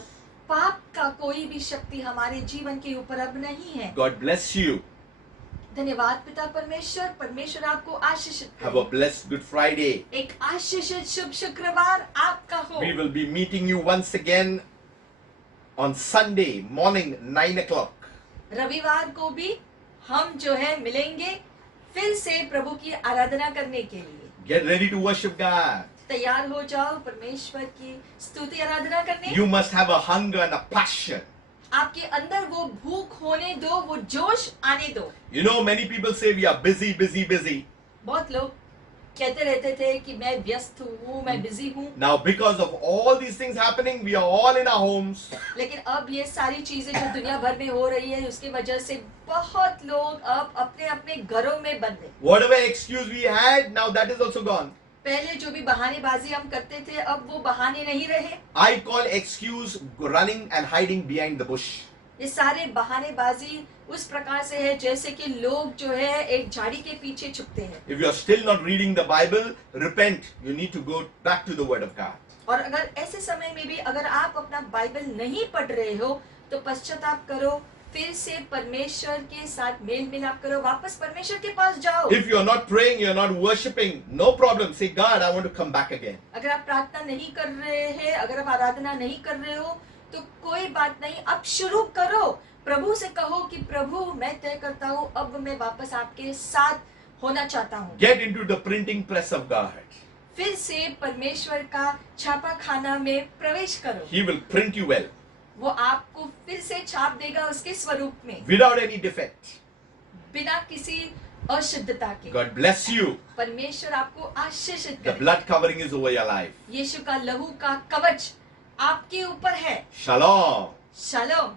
पाप का कोई भी शक्ति हमारे जीवन के ऊपर अब नहीं है। God bless you. धन्यवाद पिता परमेश्वर, परमेश्वर आपको आशीषित Have a करे। blessed Good Friday. एक आशीषित शुभ शुक्रवार आपका हो। We will be meeting you once again on Sunday morning 9 o'clock. रविवार को भी हम जो है मिलेंगे फिर से प्रभु की आराधना करने के लिए। Get ready to worship God. तैयार हो जाओ परमेश्वर की स्तुति आराधना करने। You must have a hunger and a passion. आपके अंदर वो भूख होने दो, वो जोश आने दो। You know, many people say we are busy, busy, busy. बहुत लोग कहते रहते थे कि मैं व्यस्त हूँ, मैं बिजी हूँ। Now, because of all these things happening, we are all in our homes. लेकिन अब ये सारी चीजें जो दुनिया भर में हो रही है उसकी वजह से बहुत लोग अब अपने अपने घरों में बंद हैं। Whatever excuse we had, now that is also gone. पहले जो भी बहानेबाजी हम करते थे अब वो बहाने नहीं रहे। I call excuse running and hiding behind the bush. ये सारे बहानेबाजी उस प्रकार से है जैसे कि लोग जो है एक झाड़ी के पीछे छुपते हैं। If you are still not reading the Bible, repent. You need to go back to the Word of God. और अगर ऐसे समय में भी अगर आप अपना बाइबल नहीं पढ़ रहे हो तो पश्चाताप करो, फिर से परमेश्वर के साथ मेल मिलाप करो, वापस परमेश्वर के पास जाओ। If you are not praying, you are not worshiping, no problem. Say, God, I want to come back again. अगर आप प्रार्थना नहीं कर रहे हैं, अगर आप आराधना नहीं कर रहे हो तो कोई बात नहीं, अब शुरू करो। प्रभु से कहो कि प्रभु मैं तय करता हूँ, अब मैं वापस आपके साथ होना चाहता हूँ। Get into the printing press of God. फिर से परमेश्वर का छापा खाना में प्रवेश करो। He will print you well, वो आपको फिर से छाप देगा उसके स्वरूप में, without any defect. बिना किसी अशुद्धता के। God bless you. परमेश्वर आपको आशीषित The करे। blood covering is over your life. यीशु का लहू का कवच आपके ऊपर है। Shalom. शालोम।